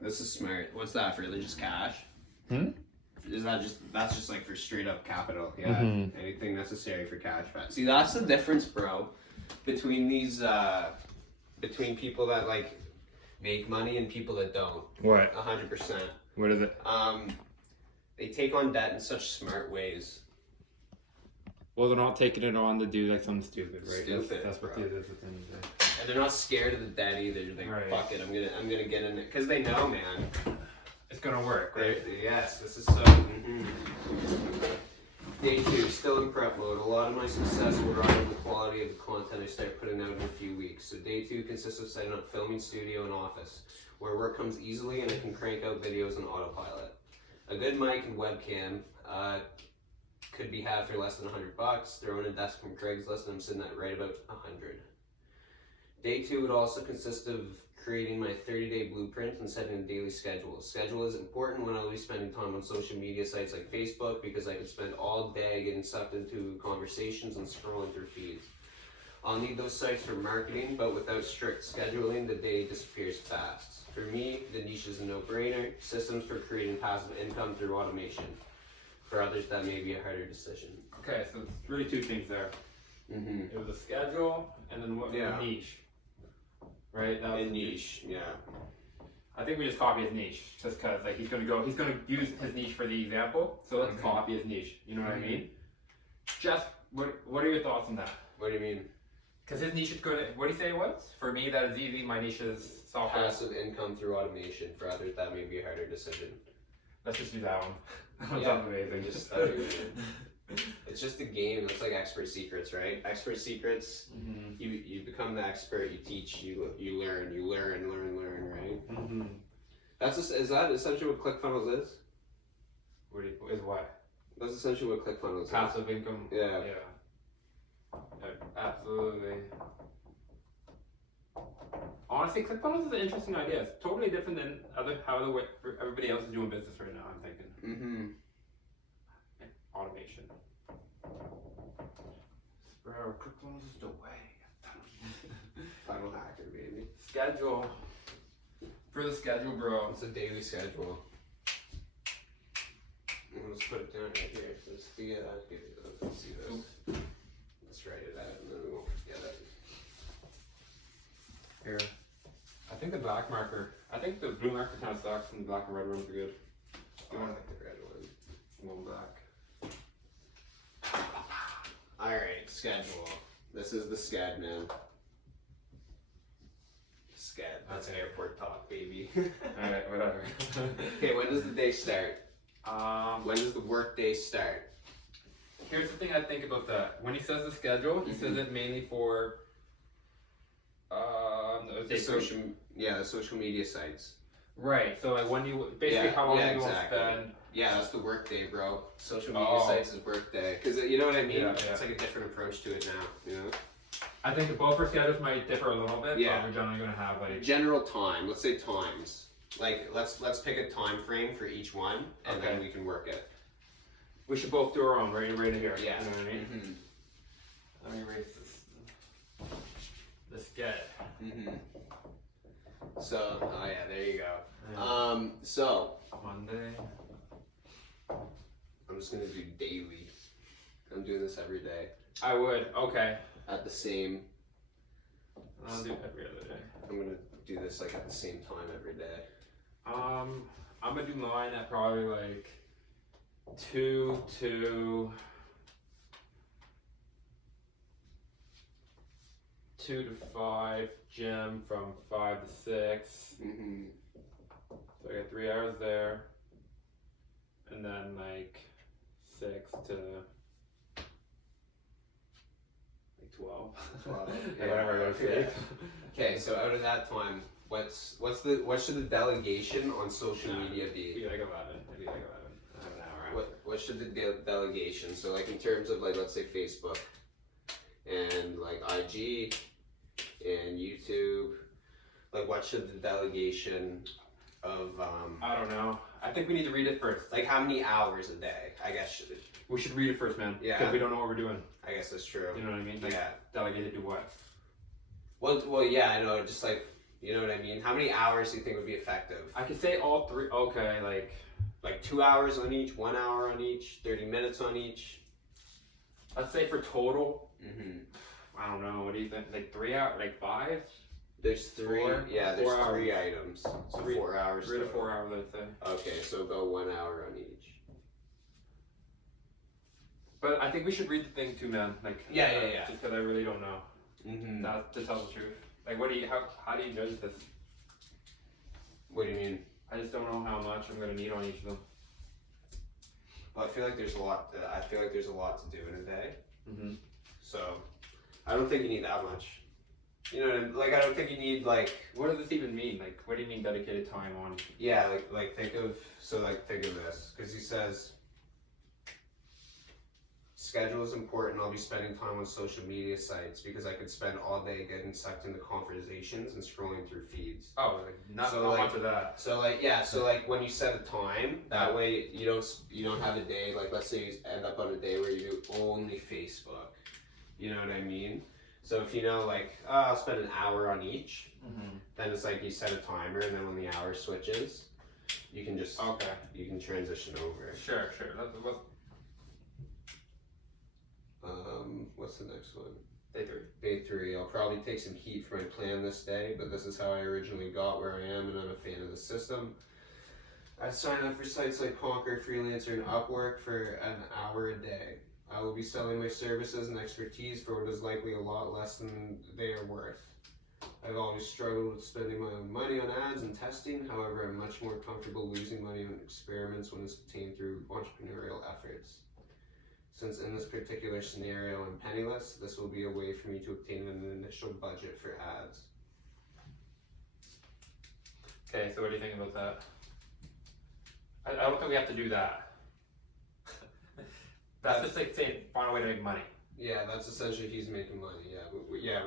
This is smart. What's that for? Just cash? Is that's just like for straight up capital? Yeah. Anything necessary for cash. See, that's the difference, bro, between these between people that like make money and people that don't. What? 100%. What is it? They take on debt in such smart ways. Well, they're not taking it on to do like something stupid, right? Stupid. That's what it is at the end of the day. And they're not scared of the debt either. They're like, fuck it, I'm gonna get in it because they know, man, it's gonna work, right? Yes, this is so. Day 2, still in prep mode. A lot of my success will ride on the quality of the content I start putting out in a few weeks. So day 2 consists of setting up filming studio and office, where work comes easily and I can crank out videos on autopilot. A good mic and webcam could be had for less than $100. Throw in a desk from Craigslist and I'm sitting at right about 100. Day 2 would also consist of creating my 30-day blueprint and setting a daily schedule. Schedule is important when I'll be spending time on social media sites like Facebook because I could spend all day getting sucked into conversations and scrolling through feeds. I'll need those sites for marketing, but without strict scheduling, the day disappears fast. For me, the niche is a no-brainer. Systems for creating passive income through automation. For others, that may be a harder decision. Okay, so it's really 2 things there. It was a schedule, and then what? Yeah. Niche. Right. That was niche. Yeah. I think we just copy his niche, just because like he's gonna use his niche for the example. So let's copy his niche. You know what I mean? Just what are your thoughts on that? What do you mean? Because his niche is good. What do you say it was? For me, that is easy. My niche is software. Passive income through automation. For others, that may be a harder decision. Let's just do that one. Yeah. Amazing. It's just a game. It's like expert secrets, right? Expert secrets. You become the expert. You teach. You learn, right? Is that essentially what ClickFunnels is? Is what? That's essentially what ClickFunnels is. Passive income. Yeah. Absolutely. Honestly, ClickFunnels is an interesting idea. It's totally different than how everybody else is doing business right now, I'm thinking. Automation. Bro, ClickFunnels is the way. Final hacker, baby. Schedule. For the schedule, bro. It's a daily schedule. Let's put it down right here. Let's see this. Let's write it out and then we won't forget it. Here. I think the black marker. I think the blue marker kind of sucks and the black and red ones are good. I like the red one. One black. Alright, schedule. This is the SCAD, man. SCAD. That's airport talk, baby. Alright, whatever. Okay, when does the day start? When does the work day start? Here's the thing I think about that. When he says the schedule, he says it mainly for the social media sites. Right. So like when you how long do you want to spend? Yeah, that's the work day, bro. Social media sites is work day. Because you know what I mean? Yeah. It's like a different approach to it now, you know? I think both our schedules might differ a little bit, but we're generally going to have like... General time. Let's say times. Like, let's pick a time frame for each one, and then we can work it. We should both do our own, right here. Yeah. You know what I mean? Let me erase this. The sched. So, there you go. Yeah. So... Monday... I'm just gonna do daily. I'm doing this every day. I would, okay. At the same... I'll do every other day. I'm gonna do this like at the same time every day. I'm gonna do mine at probably like 2 to 5, gym from 5 to 6. So I got 3 hours there. And then like 6 to like 12. Yeah, whatever I gotta say. Okay, so out of that time, what should the delegation on social media be? Maybe like 11. I have an hour. What should the delegation? So like in terms of like let's say Facebook and like IG and YouTube, like what should the delegation of I don't know. I think we need to read it first. Like how many hours a day? I guess we should read it first, man. Yeah. Because we don't know what we're doing. I guess that's true. You know what I mean? Like, delegate to do what? Well, yeah, I know. Just like You know what I mean? How many hours do you think would be effective? I could say all three. Okay, Like 2 hours on each, 1 hour on each, 30 minutes on each. let's say for total. Mm-hmm. I don't know. What do you think? Like 3 hours? Like 5? There's three. Four? Yeah, there's 4 three items. So 4 hours. 3 to total. 4 hours, I'd say. Okay, so go 1 hour on each. But I think we should read the thing too, man. Yeah. Just because I really don't know. Mm-hmm. Not to tell the truth. Like, how do you judge this? What do you mean? I just don't know how much I'm gonna need on each of them. Well, I feel like there's a lot. To do in a day. Mm-hmm. So, I don't think you need that much. You know what I mean? Like, I don't think you need like. What does this even mean? Like, what do you mean dedicated time on? Yeah, think of this, because he says schedule is important. I'll be spending time on social media sites because I could spend all day getting sucked into conversations and scrolling through feeds. Oh, not much of that. So when you set a time, that way you don't have a day, like let's say you end up on a day where you do only Facebook. You know what I mean? So if you know I'll spend an hour on each, then it's like you set a timer, and then when the hour switches, you can just you can transition over. Sure. What's the next one? Day 3. Day 3. I'll probably take some heat for my plan this day, but this is how I originally got where I am, and I'm a fan of the system. I sign up for sites like Conquer, Freelancer, and Upwork for an hour a day. I will be selling my services and expertise for what is likely a lot less than they are worth. I've always struggled with spending my own money on ads and testing. However, I'm much more comfortable losing money on experiments when it's obtained through entrepreneurial efforts. Since in this particular scenario I'm penniless, this will be a way for me to obtain an initial budget for ads. Okay, so what do you think about that? I don't think we have to do that. That's just like saying find a way to make money. Yeah, that's essentially he's making money. Yeah,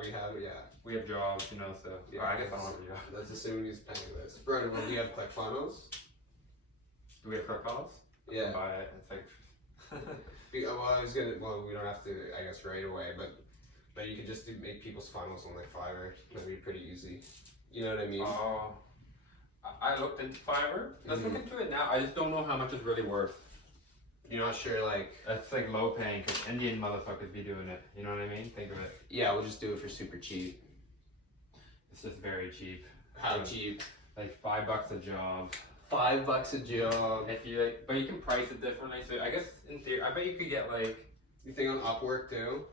we have jobs, so yeah, I guess I don't have a job. Let's assume he's penniless. Bro, do you have ClickFunnels? Do we have ClickFunnels? Yeah. Buy it. It's like. Well, we don't have to, I guess, right away, but you could just make people's funnels on Fiverr. That'd be pretty easy. You know what I mean? Oh, I looked into Fiverr. Let's look into it now. I just don't know how much it's really worth. You're not sure, It's like low paying because Indian motherfuckers be doing it. You know what I mean? Think of it. Yeah, we'll just do it for super cheap. It's just very cheap. How cheap? Like $5 a job. $5 a job. If you but you can price it differently. So I guess in theory, I bet you could get You think on Upwork too?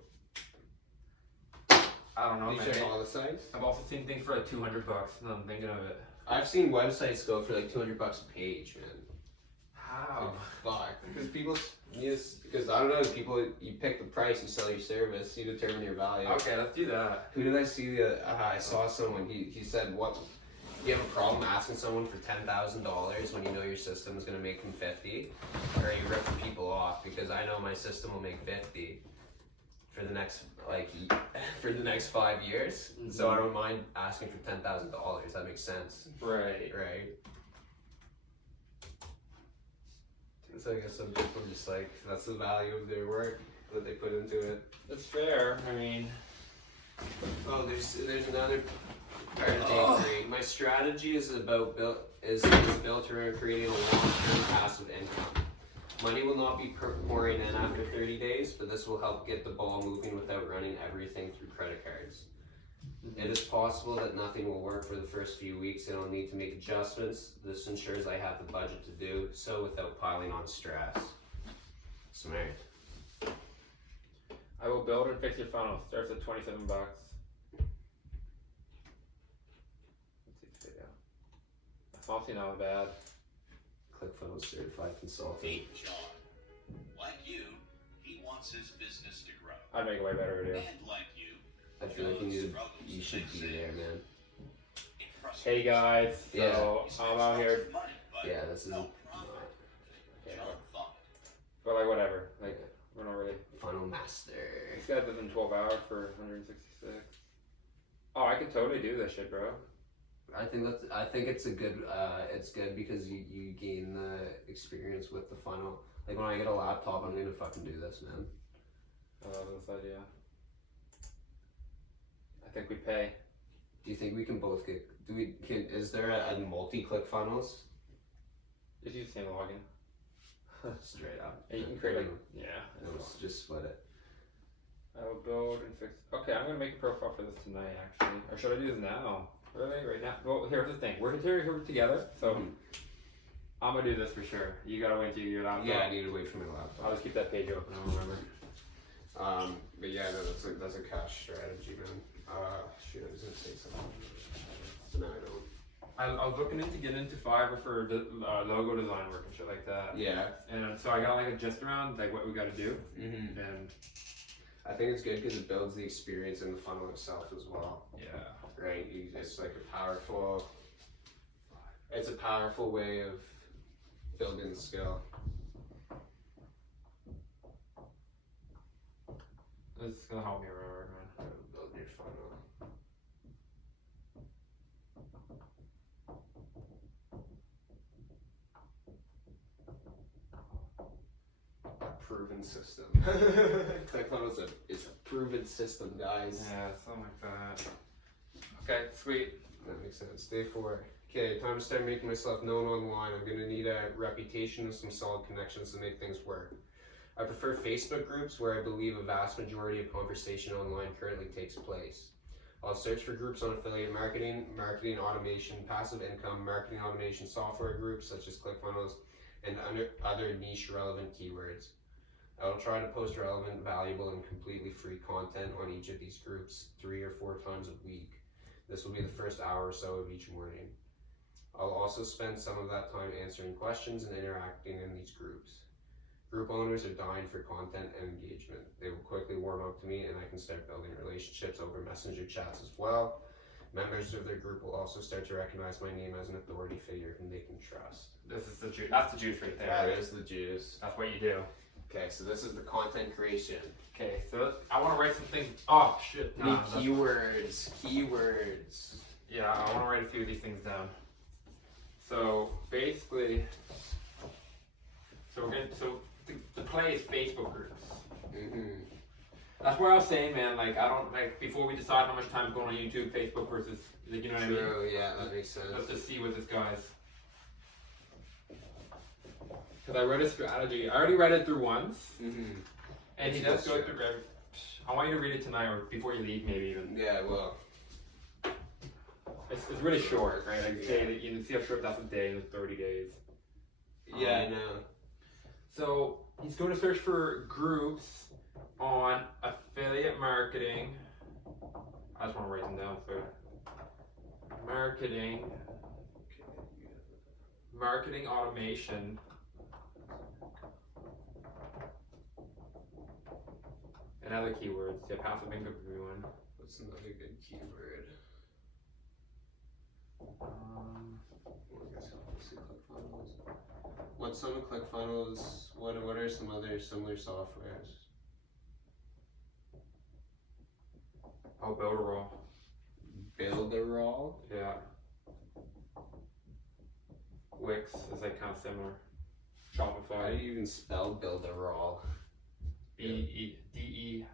I don't know. You check all the sites. I've also seen things for $200. Now I'm thinking of it. I've seen websites go for $200 a page, man. How? Fuck. Because I don't know. You pick the price, you sell your service, you determine your value. Okay, let's do that. Who did I see? I saw someone. He said, "What? You have a problem asking someone for $10,000 when you know your system is going to make them 50, or are you ripping people off? Because I know my system will make 50 for the next 5 years. Mm-hmm. So I don't mind asking for $10,000. That makes sense. Right. So I guess some people just that's the value of their work that they put into it. That's fair. I mean, oh, there's another part of day 3. My strategy is built around creating a long-term passive income. Money will not be pouring in after 30 days, but this will help get the ball moving without running everything through credit cards. It is possible that nothing will work for the first few weeks and I'll need to make adjustments. This ensures I have the budget to do so without piling on stress. Smart. I will build and fix your funnel. Starts at $27. Let's see this video. That's also not bad. ClickFunnels certified consultant. John, like you, he wants his business to grow. I'd make a way better video. And like you, I feel like you should be there, man. Hey guys, so I'm out here. Yeah, this is But whatever, we're not really. Funnel master. This guy does in 12 hours for 166. Oh, I could totally do this shit, bro. I think it's a good. It's good because you gain the experience with the funnel. Like when I get a laptop, I'm gonna fucking do this, man. I love this idea. I think we pay. Do you think we can both get? Is there a multi-click funnels? Just use the same login. Straight up. And you can create yeah. No, just split it. I will build and fix. Okay, I'm gonna make a profile for this tonight, actually. Or should I do this now? Really, right now? Well, here's the thing. We're here together, so I'm gonna do this for sure. You gotta wait till your laptop. Yeah, I need to wait for my laptop. I'll just keep that page open. I'll remember. But yeah, no, that's a cash strategy, man. Shoot, I was gonna say something. No, I don't. I was looking into getting into Fiverr for logo design work and shit like that. Yeah. And so I got like a gist around like what we got to do. Mm-hmm. And I think it's good because it builds the experience in the funnel itself as well. yeah. Right? It's like it's a powerful way of building the skill. This is gonna help me remember, man. Build your funnel. A proven system. ClickFunnels is a proven system, guys. Yeah, something like that. Okay, sweet. That makes sense. Day 4. Okay, time to start making myself known online. I'm gonna need a reputation and some solid connections to make things work. I prefer Facebook groups where I believe a vast majority of conversation online currently takes place. I'll search for groups on affiliate marketing, marketing automation, passive income, marketing automation software groups such as ClickFunnels, and other niche relevant keywords. I will try to post relevant, valuable, and completely free content on each of these groups 3 or 4 times a week. This will be the first hour or so of each morning. I'll also spend some of that time answering questions and interacting in these groups. Group owners are dying for content and engagement. They will quickly warm up to me and I can start building relationships over messenger chats as well. Members of their group will also start to recognize my name as an authority figure whom they can trust. This is the juice. That's the juice right there. That right? is the juice. That's what you do. Okay, so this is the content creation. Okay, so I want to write some things. Oh shit! Need keywords. Yeah, I want to write a few of these things down. So basically, the play is Facebook groups. Mm-hmm. That's what I was saying, man. Like I don't like before we decide how much time is going on YouTube, Facebook versus like, you know what I mean? True, yeah, that makes sense. Let's just see what this guy's. Because I wrote a strategy. I already read it through once. Mm-hmm. And he does go through every. I want you to read it tonight or before you leave, maybe even. Yeah, well. It's really short, right? Like say that you can see how short that's a day and it's 30 days. Yeah, I know. So he's going to search for groups on affiliate marketing. I just want to write them down for marketing automation. And other keywords. Yeah, passive income could be one. What's another good keyword? What's some of ClickFunnels? What are some other similar softwares? Oh, Builderall. Builderall? Yeah. Wix is like kind of similar. How Shopify. do you even spell Builderall? D-E.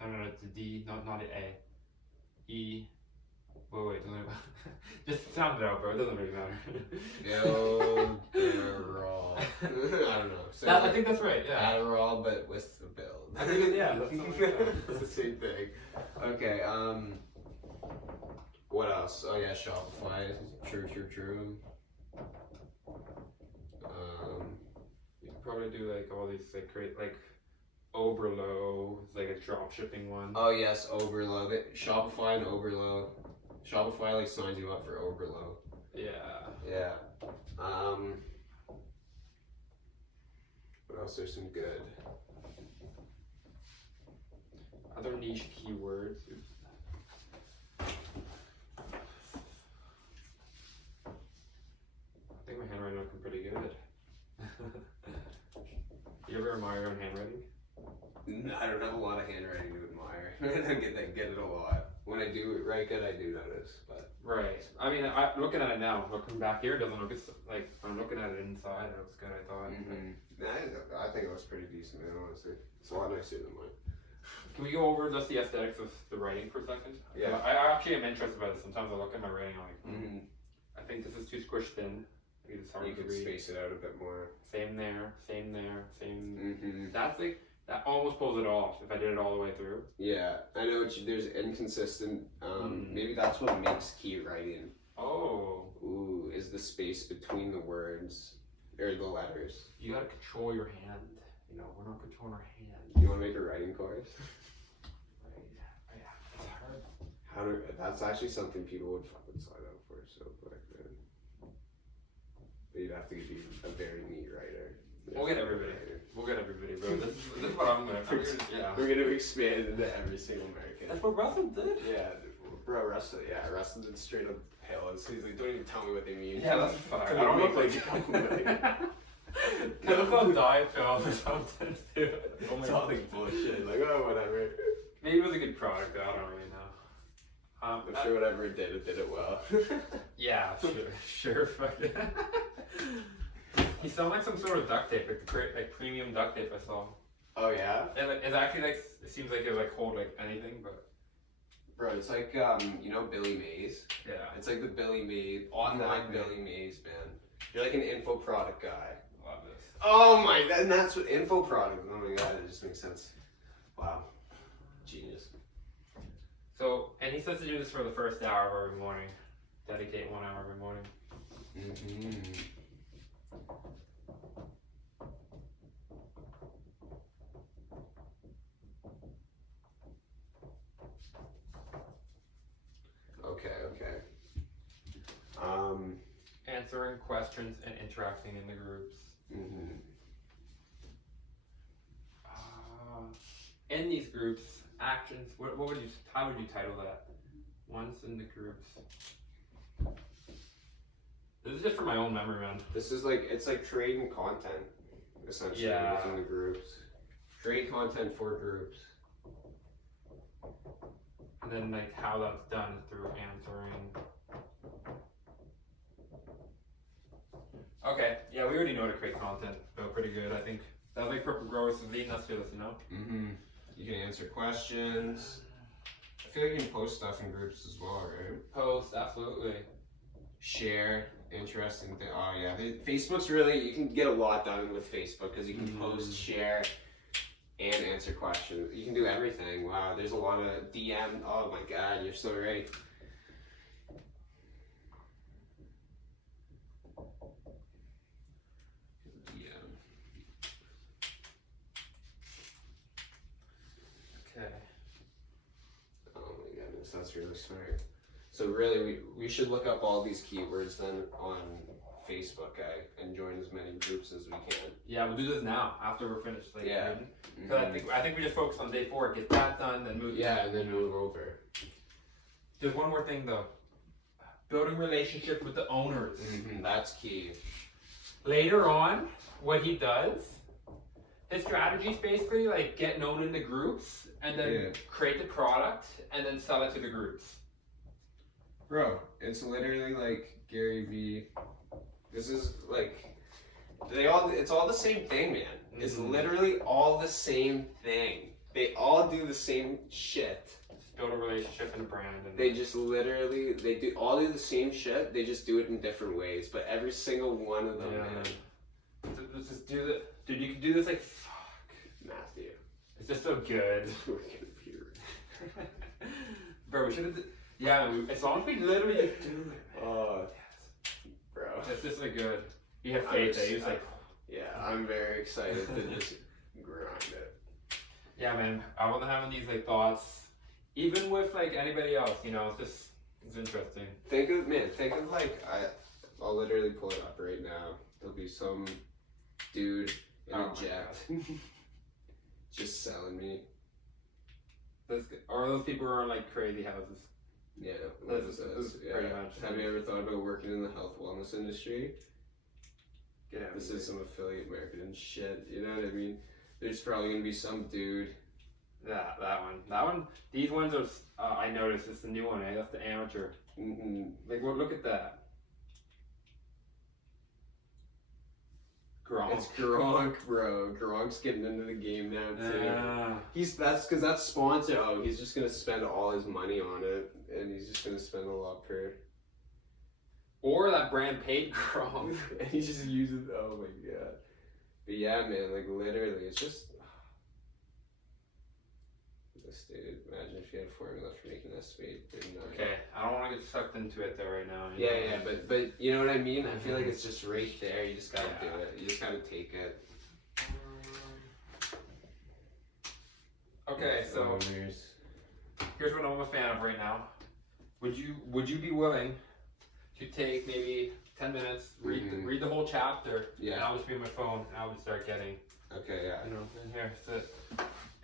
No, it's a D, not an A. E. Wait, just sound it out, bro. It doesn't really matter. Builderall. I don't know. So I think that's right, yeah. Adderall, but with the build. I think, yeah, that's something like that. It's the same thing. Okay, what else? Oh yeah, Shopify. True. You could probably do like all these, like create like Oberlo, like a drop shipping one. Oh yes, Oberlo. Shopify and Oberlo. Shopify like signs you up for Oberlo. Yeah. Yeah. What else? There's some good. Other niche keywords. I think my handwriting looking pretty good. You ever admire your own handwriting? I don't have a lot of handwriting to admire. I get it a lot. When I do it right good, I do notice. But right. I mean, looking at it now, looking back here, it doesn't look as like I'm looking at it inside. It looks good. I thought. I think it looks pretty decent, man. Honestly, it's a lot nicer than mine. Can we go over just the aesthetics of the writing for a second? Yeah. I actually am interested by this. Sometimes I look at my writing, I'm like, I think this is too squished in. It's hard You to could read. space it out a bit more. Same there, same there, same. That's like that almost pulls it off if I did it all the way through. Yeah, I know there's inconsistent. Maybe that's what makes key writing. Oh. Ooh, is the space between the words or the letters. You gotta control your hand. You know, we're not controlling our hand. You want to make a writing course? Right. Yeah, it's hard. That's actually something people would fucking sign up for so quick, man. But you'd have to be a very neat writer. We'll get everybody. We'll get everybody, bro. This is what I'm gonna. Yeah. We're gonna expand into every single American. That's what Russell did. Yeah, bro. Russell did straight up pills. He's like, don't even tell me what they mean. Yeah, that's fine. Can I don't we look make, Kind of on diet pills or something too. It's all like bullshit. Like, oh, whatever. Maybe it was a good product, though. I don't really know. I'm sure whatever it did it well. Yeah, sure. Fuck it. He sounds like some sort of duct tape, like premium duct tape I saw. Oh yeah. And it's actually like it seems like it like hold like anything, but. Bro, it's like you know Billy Mays. Yeah. It's like the Billy Mays online Billy Mays, man. You're like an info product guy. Love this. Oh my, and that's what info product. Oh my god, it just makes sense. Wow, genius. So, and he says to do this for the first hour of every morning. Dedicate 1 hour every morning. Okay. Answering questions and interacting in the groups. In these groups, actions. How would you title that? Once in the groups. This is just for my own memory, man. This is like it's like creating content, essentially within the groups. Create content for groups. And then like how that's done is through answering. Okay, yeah, we already know to create content, but pretty good. I think that's like Purple Growers is leading us to this, you know? You can answer questions. I feel like you can post stuff in groups as well, right? Post, absolutely. Share interesting thing. Oh yeah, Facebook's really, you can get a lot done with Facebook because you can post, share, and answer questions. You can do everything. Wow, there's a lot of DM. Oh my god, you're so right. That's really smart. So really, we should look up all these keywords then on Facebook, and join as many groups as we can. Yeah, we'll do this now after we're finished. Like, yeah. Because I think we just focus on day 4, get that done, then move. Yeah, and then move over. There's one more thing though. Building relationship with the owners. That's key. Later on, what he does, his strategy is basically like get known in the groups and then create the product and then sell it to the groups. Bro, it's literally like Gary Vee. This is like it's all the same thing, man. It's literally all the same thing. They all do the same shit. Just build a relationship and a brand. And they just literally do the same shit. They just do it in different ways, but every single one of them, man. Let's just do that. Dude, you can do this like Matthew. It's just so good. We're gonna be bro, we should have. Yeah, as long as we literally just do it. Oh, bro. It's just like good. You have faith that he's like. Yeah, I'm very excited to just grind it. Yeah, man. I wasn't having these like thoughts, even with like anybody else. You know, it's interesting. Think of like I'll literally pull it up right now. There'll be some dude in a jet. Just selling me. Or those people who are in like crazy houses. Yeah, that's pretty much. Have you ever thought about working in the health wellness industry? Yeah. This is some affiliate marketing shit. You know what I mean? There's probably gonna be some dude. That one. These ones are. I noticed it's the new one. That's the amateur. Like, well, look at that. Grind. It's Gronk, bro. Gronk's getting into the game now too. Yeah. That's because that's sponsored. Oh, he's just gonna spend all his money on it, and he's just gonna spend a lot per. Or that brand paid Gronk. And he just uses. Oh my god. But yeah, man, like literally, it's just. This dude, imagine if you had a formula for making that speed. Okay, I don't want to get sucked into it though right now. Yeah, but you know what I mean? I feel like it's just right there. You just gotta do it. You just gotta take it. Okay, so here's what I'm a fan of right now. Would you be willing to take maybe 10 minutes, read the whole chapter, and I'll just be on my phone and I would start getting. Okay, yeah. You know, in here, sit.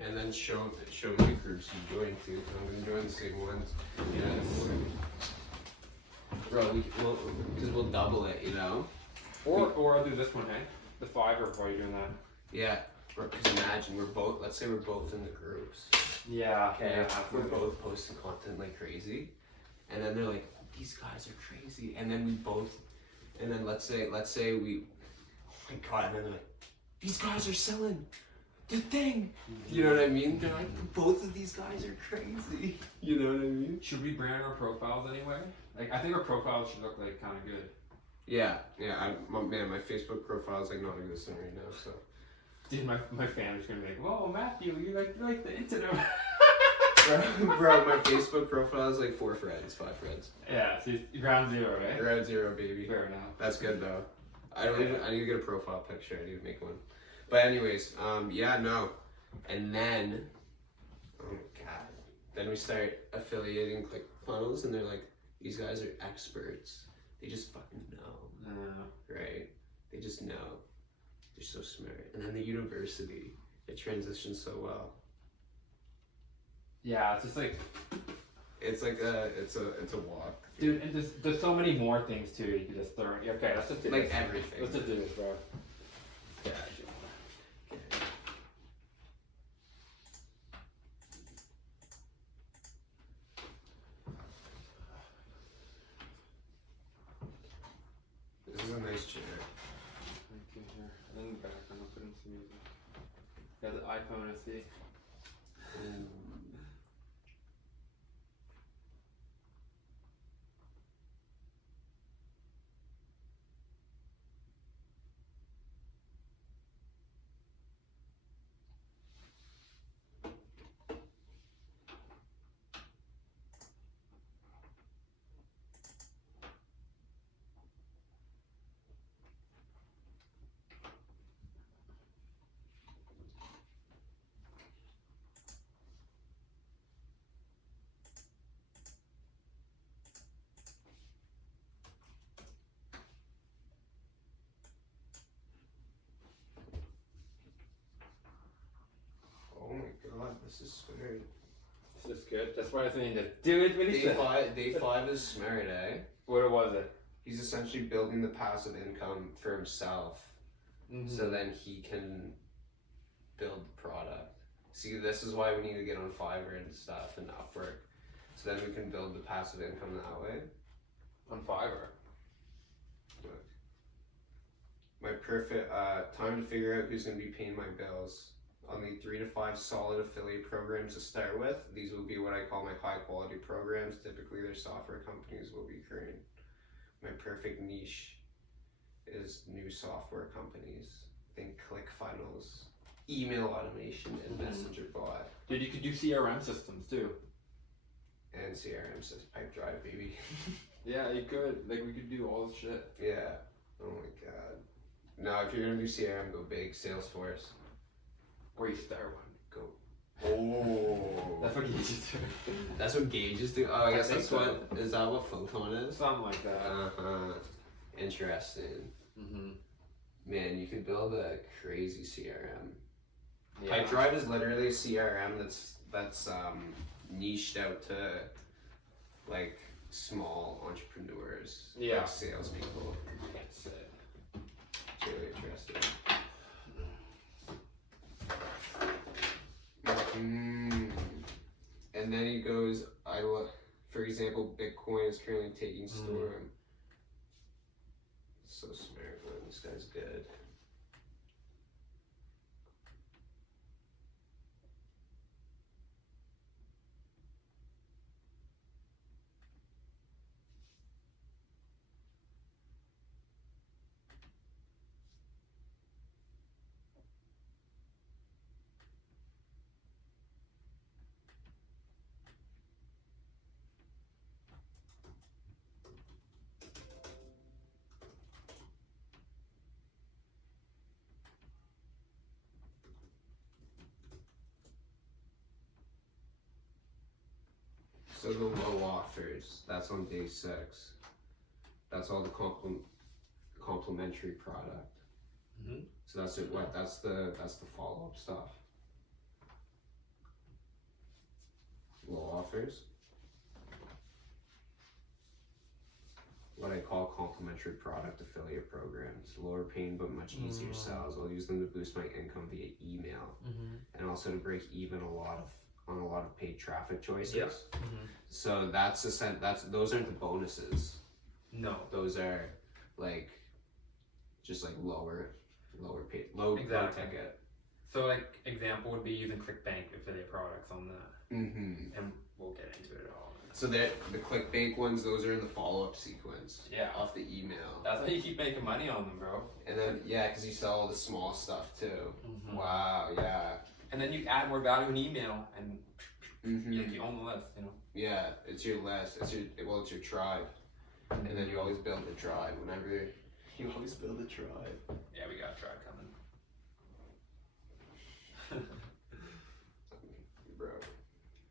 And then show me the groups you join too. I'm gonna join the same ones. Yes. Bro, we'll double it, you know. Or I'll do this one, hey? The Fiverr while you're doing that. Yeah. Because imagine let's say we're both in the groups. Yeah. Okay. Yeah, We're both posting content like crazy, and then they're like, these guys are crazy, and then let's say we, oh my god, and then they're like, these guys are selling the thing. You know what I mean? They're like, both of these guys are crazy. You know what I mean? Should we brand our profiles anyway? Like, I think our profiles should look like kind of good. Yeah. My Facebook profile is like not existing right now, so. Dude, my family's gonna be like, whoa, Matthew, you like the internet. Bro, my Facebook profile is like 4 friends, 5 friends. Yeah, so ground zero, right? Ground zero, baby. Fair enough. That's good though. I need to get a profile picture. I need to make one. But anyways, no. And then, oh my god. Then we start affiliating ClickFunnels, and they're like, these guys are experts. They just fucking know. Right? They just know. They're so smart. And then the university, it transitions so well. Yeah, it's just like, it's a walk. dude, and there's so many more things too you can just throw in. Okay, let's just do Like this. everything. Let's just do this, bro. Yeah, This is a nice chair. And then back, I'm gonna put in some music. Got the iPhone SE. Oh my god, this is smart. This is good. That's why I think to do it when he said. Day 5 is smart, eh? What was it? He's essentially building the passive income for himself, so then he can build the product. See, this is why we need to get on Fiverr and stuff and Upwork, so then we can build the passive income that way. On Fiverr. Look. My perfect time to figure out who's going to be paying my bills. I'll need 3 to 5 solid affiliate programs to start with. These will be what I call my high quality programs. Typically, their software companies will be current. My perfect niche is new software companies. Think ClickFunnels, email automation, and messenger bot. Dude, you could do CRM systems too. And CRM says pipe drive, baby. Yeah, you could. Like, we could do all this shit. Yeah. Oh my god. No, if you're gonna do CRM, go big. Salesforce. Or you start one. Go. Oh. That's what you just do. That's what gauges do. Oh, I guess think that's so. what. Is that what Photon is? Something like that. Interesting. Man, you could build a crazy CRM. Yeah. Pipedrive is literally a CRM that's niched out to like small entrepreneurs, Yeah. like salespeople. That's it. It's really interesting. And then he goes, for example, Bitcoin is currently taking storm. So smart, man. This guy's good. So the low offers, that's on day 6. That's all the complimentary product. Mm-hmm. So that's it. What? That's the follow-up stuff. Low offers. What I call complimentary product affiliate programs. Lower paying but much easier sales. I'll use them to boost my income via email, and also to break even on a lot of paid traffic choices. Yeah. So that's those aren't the bonuses. No. Those are like just like low Exactly. ticket. So like example would be using ClickBank affiliate products on that, and we'll get into it all. So the ClickBank ones, those are in the follow-up sequence. Yeah. Off the email. That's how you keep making money on them, bro. And then because you sell all the small stuff too. Wow, yeah. And then you add more value in email, and you own the list, you know. Yeah, it's your list. It's your tribe. And then you always build the tribe. Whenever you always build a tribe. Yeah, we got a tribe coming. Bro,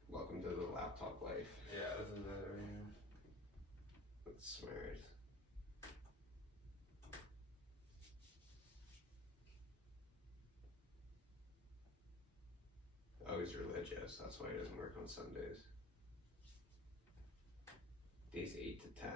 welcome to the laptop life. Yeah, this is That's smart. Oh, he's religious. That's why he doesn't work on Sundays. Days 8 to 10.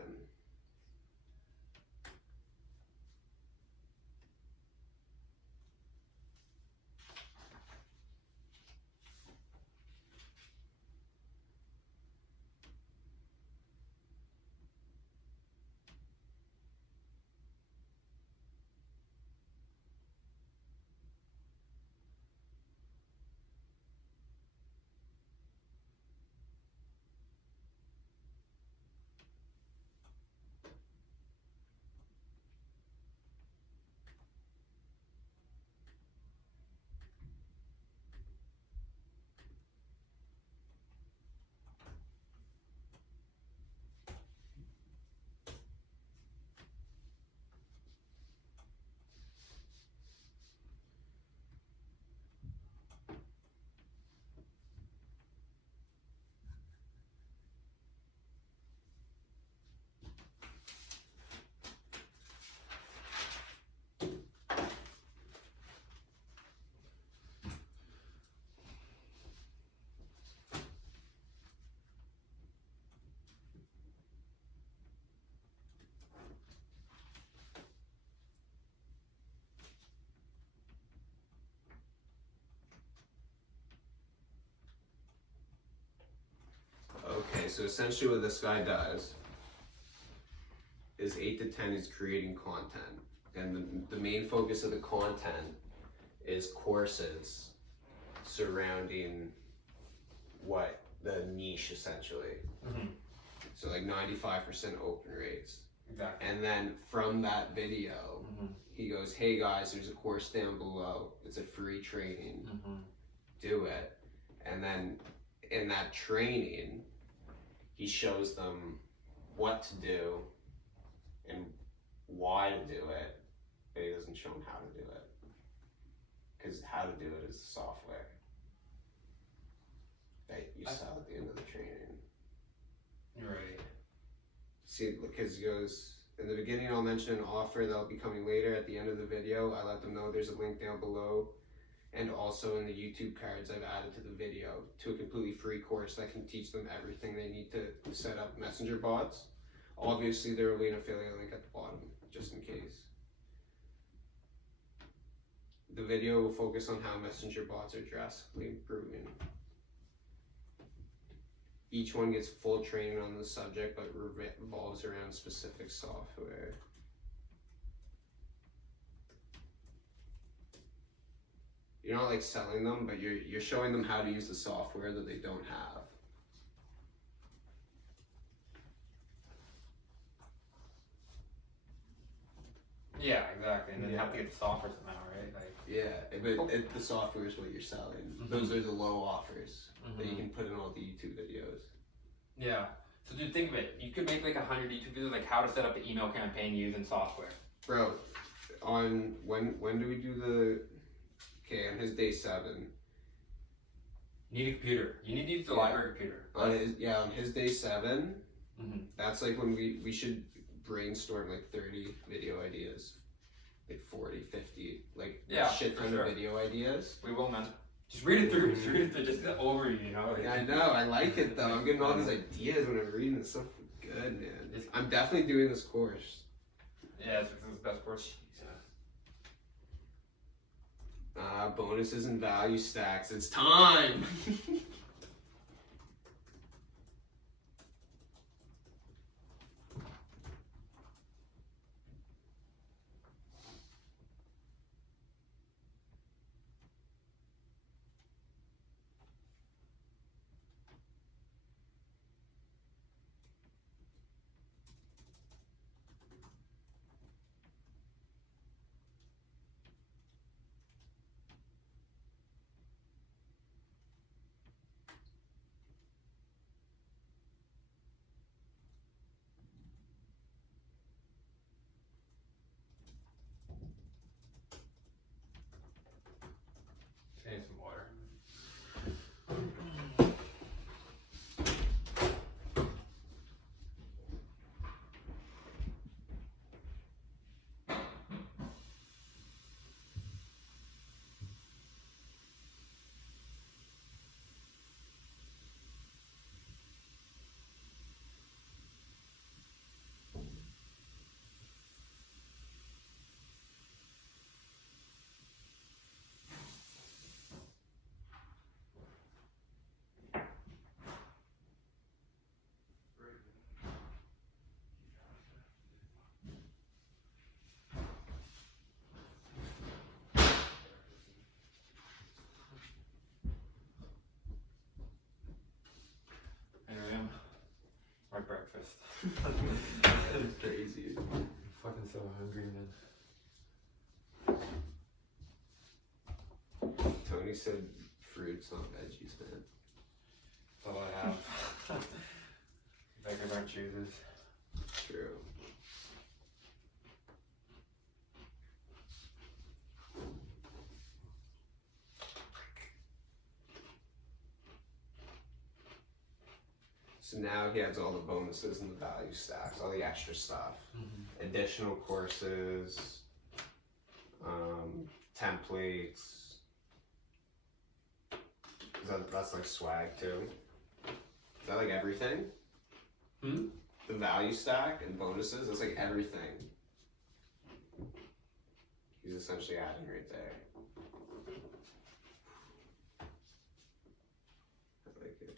Okay, so essentially what this guy does is 8 to 10 is creating content. And the main focus of the content is courses surrounding what? The niche, essentially. So like 95% open rates. exactly. And then from that video, he goes, hey guys, there's a course down below. It's a free training. Do it. And then in that training, he shows them what to do and why to do it, but he doesn't show them how to do it. Because how to do it is the software that you sell at the end of the training. Right. See, because he goes, in the beginning I'll mention an offer that'll be coming later. At the end of the video, I let them know there's a link down below. And also in the YouTube cards I've added to the video to a completely free course that can teach them everything they need to set up messenger bots. Obviously there will be an affiliate link at the bottom, just in case. The video will focus on how messenger bots are drastically improving. Each one gets full training on the subject, but revolves around specific software. You're not like selling them, but you're showing them how to use the software that they don't have. Yeah, exactly. And then you have to get the software somehow, right? Like. Yeah, but the software is what you're selling. Those are the low offers that you can put in all the YouTube videos. Yeah. So dude, think of it. You could make like 100 YouTube videos, like how to set up an email campaign using software. Bro, on when do we do the? Okay, on his day 7, You need a computer. You need to use the library computer. On his day 7, Mm-hmm. that's like when we should brainstorm like 30 video ideas. Like 40, 50, like shit ton of video ideas. We will, man. Just read it through. Just read it through. Just the overview, you know? Like, I know. I like it though. I'm getting all these ideas when I'm reading. It's so good, man. I'm definitely doing this course. Yeah, it's the best course. Bonuses and value stacks. It's time. Need some water. My breakfast. That's crazy. I'm fucking so hungry, man. Tony said fruits, not veggies, man. That's all I have. Beggars aren't choosers. True. So now he has all the bonuses and the value stacks, all the extra stuff. Mm-hmm. Additional courses, templates. That's like swag too. Is that like everything? Hmm? The value stack and bonuses, that's like everything. He's essentially adding right there. I like it.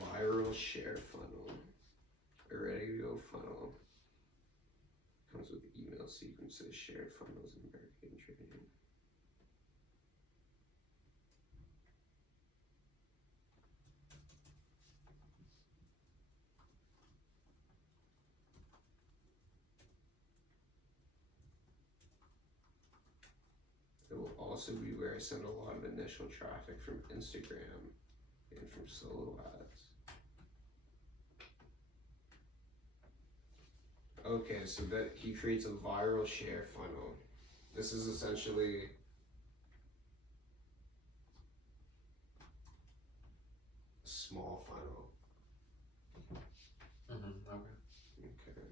Viral share funnel. A ready to go funnel. Comes with email sequences, shared funnels, and marketing training. It will also be where I send a lot of initial traffic from Instagram and from solo ads. Okay, so that he creates a viral share funnel. This is essentially a small funnel. Mm-hmm. Okay. Okay.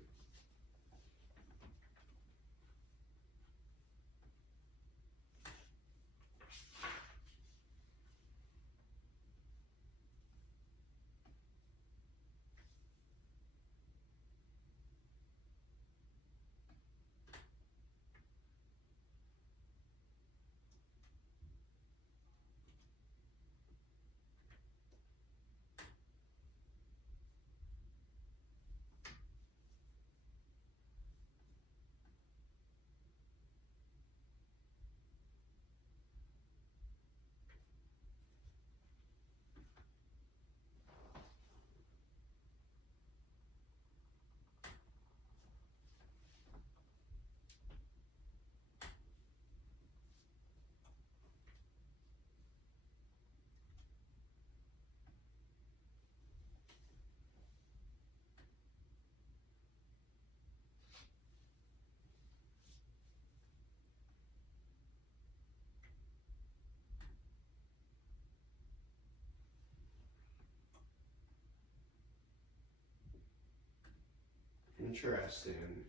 Interesting.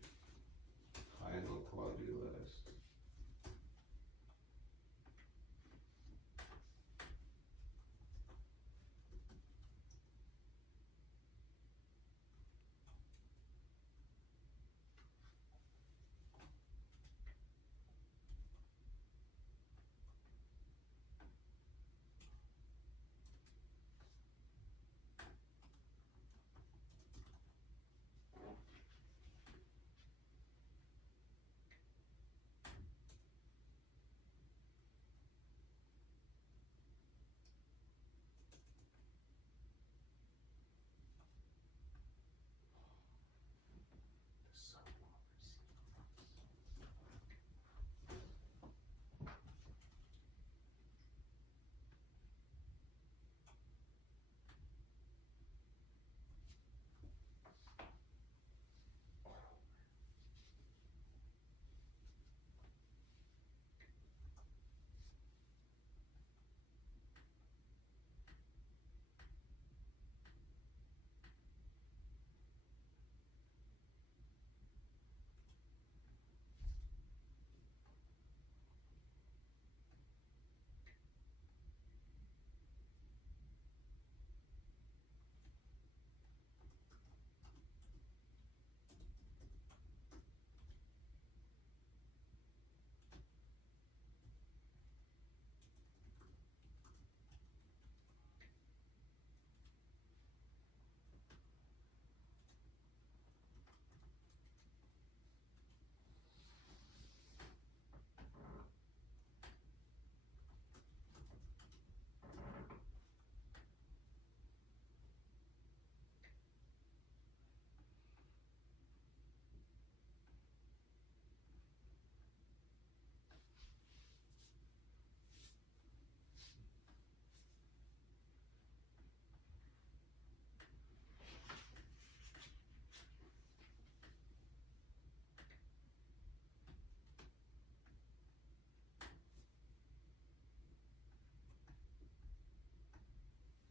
High and low quality list.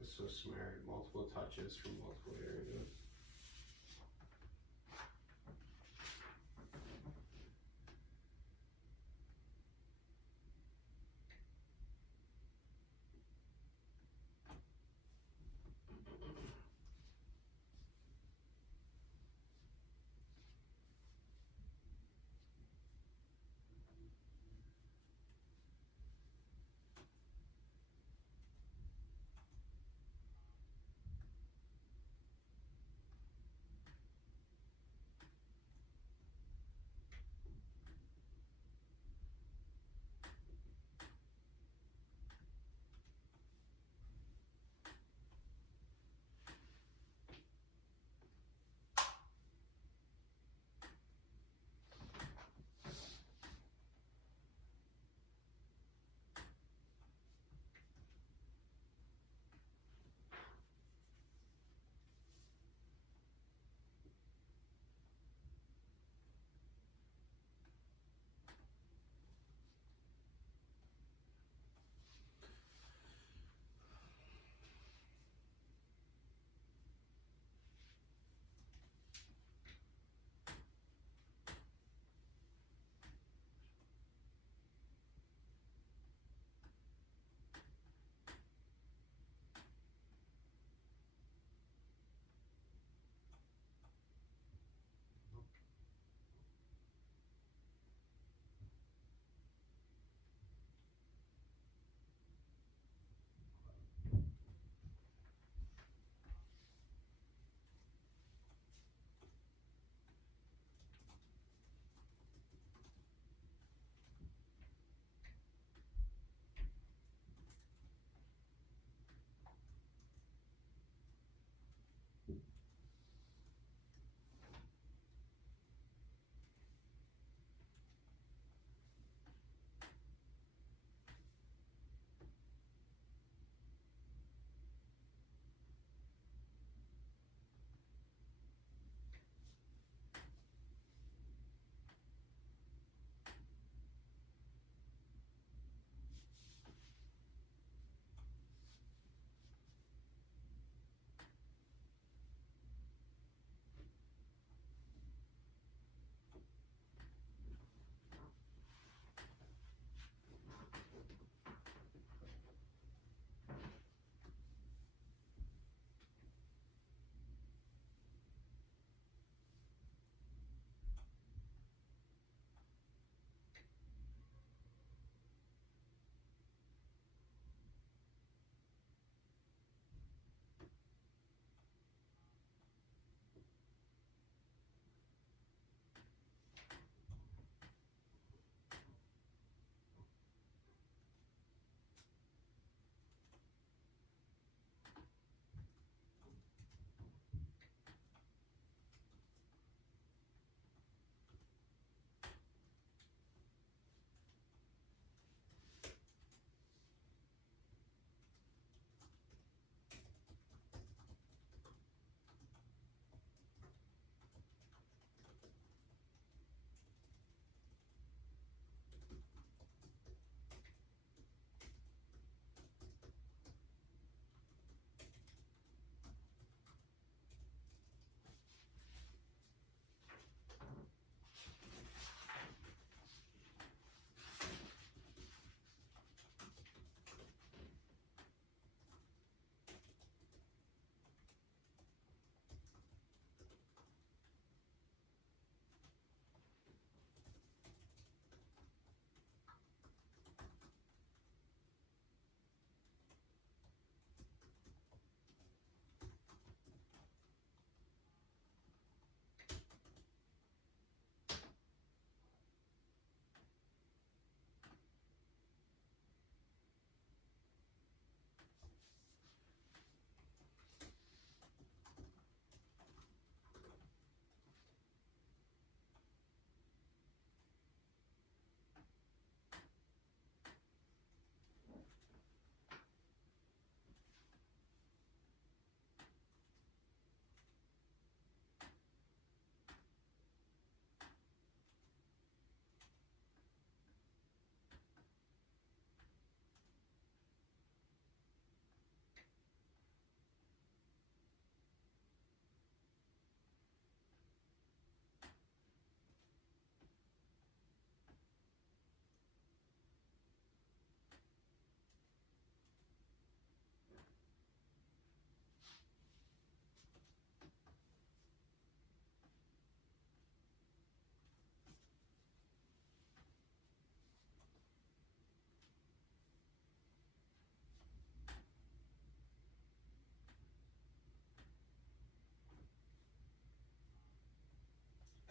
It's so smart. Multiple touches from multiple areas.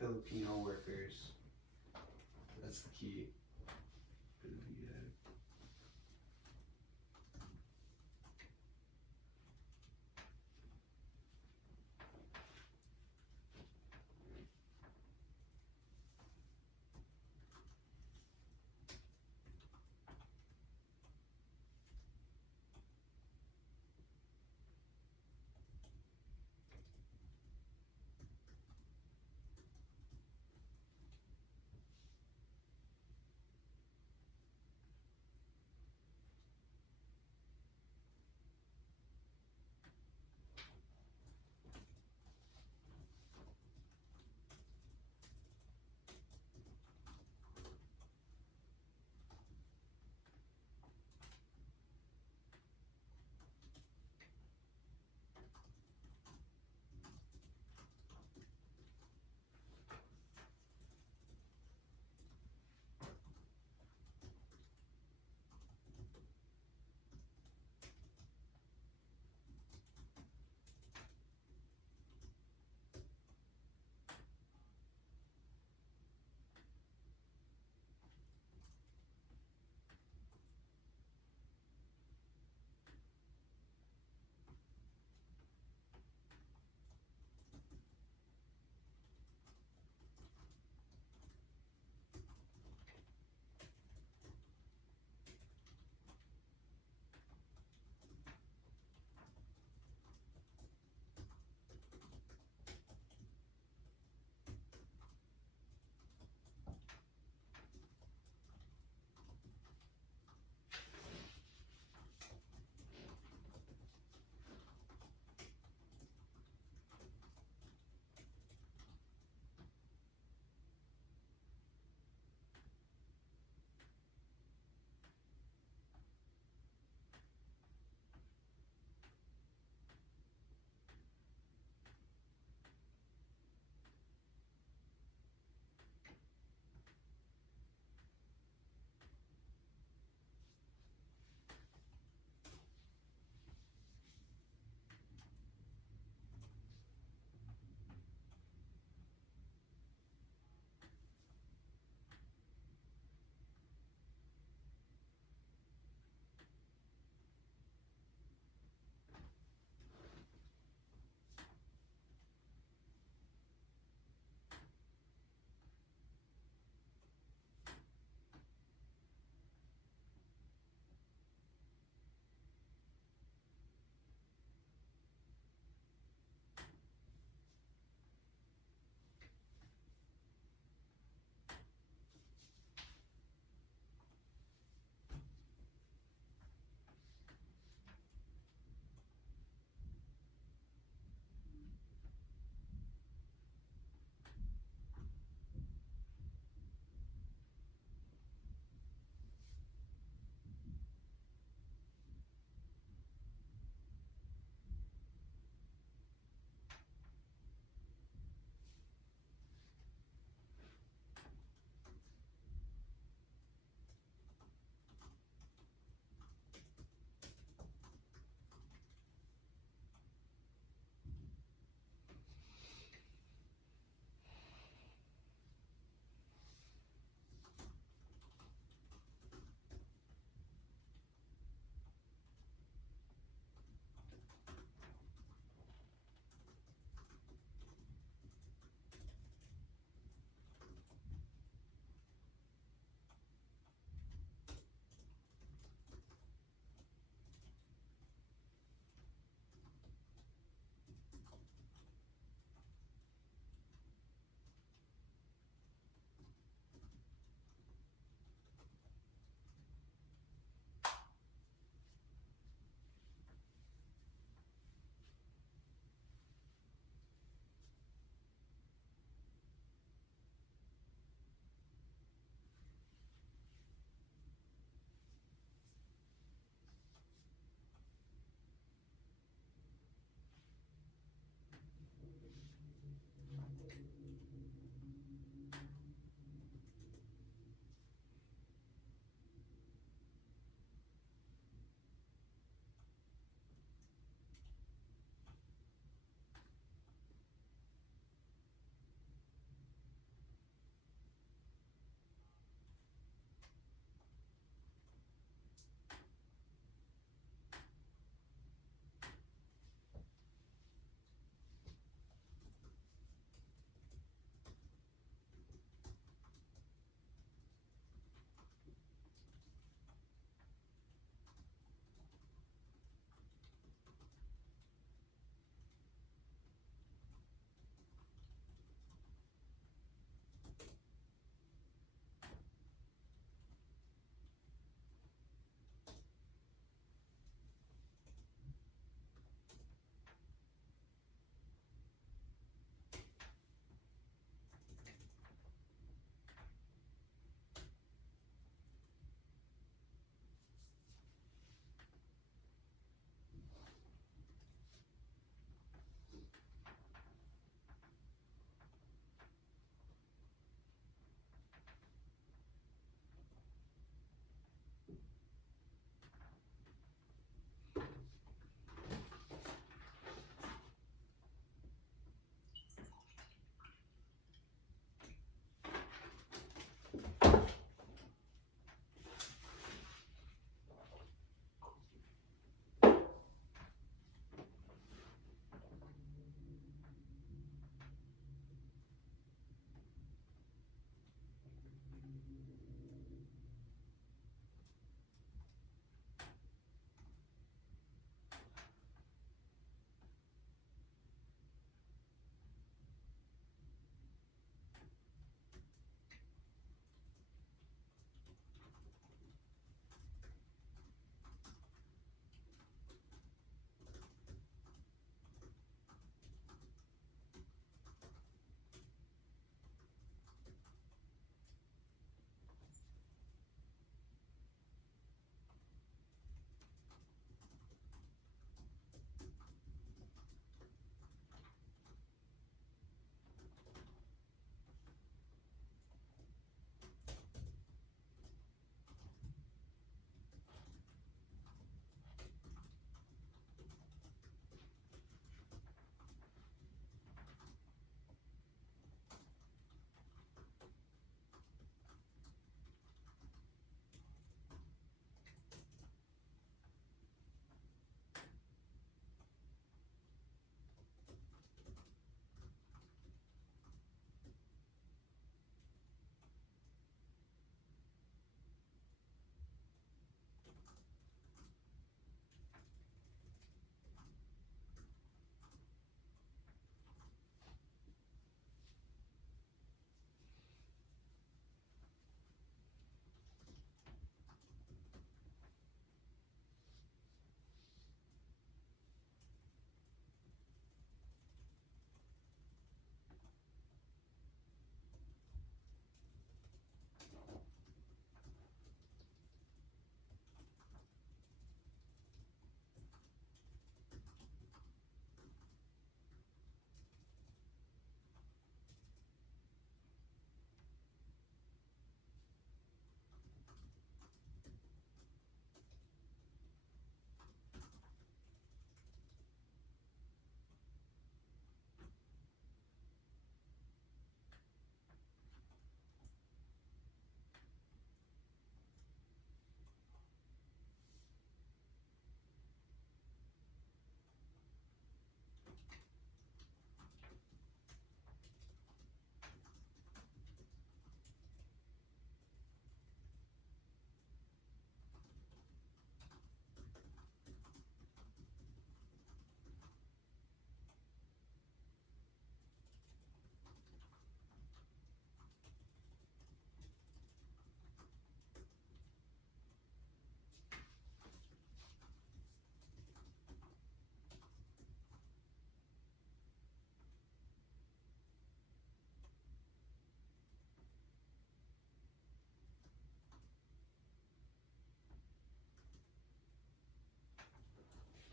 Filipino workers. That's the key.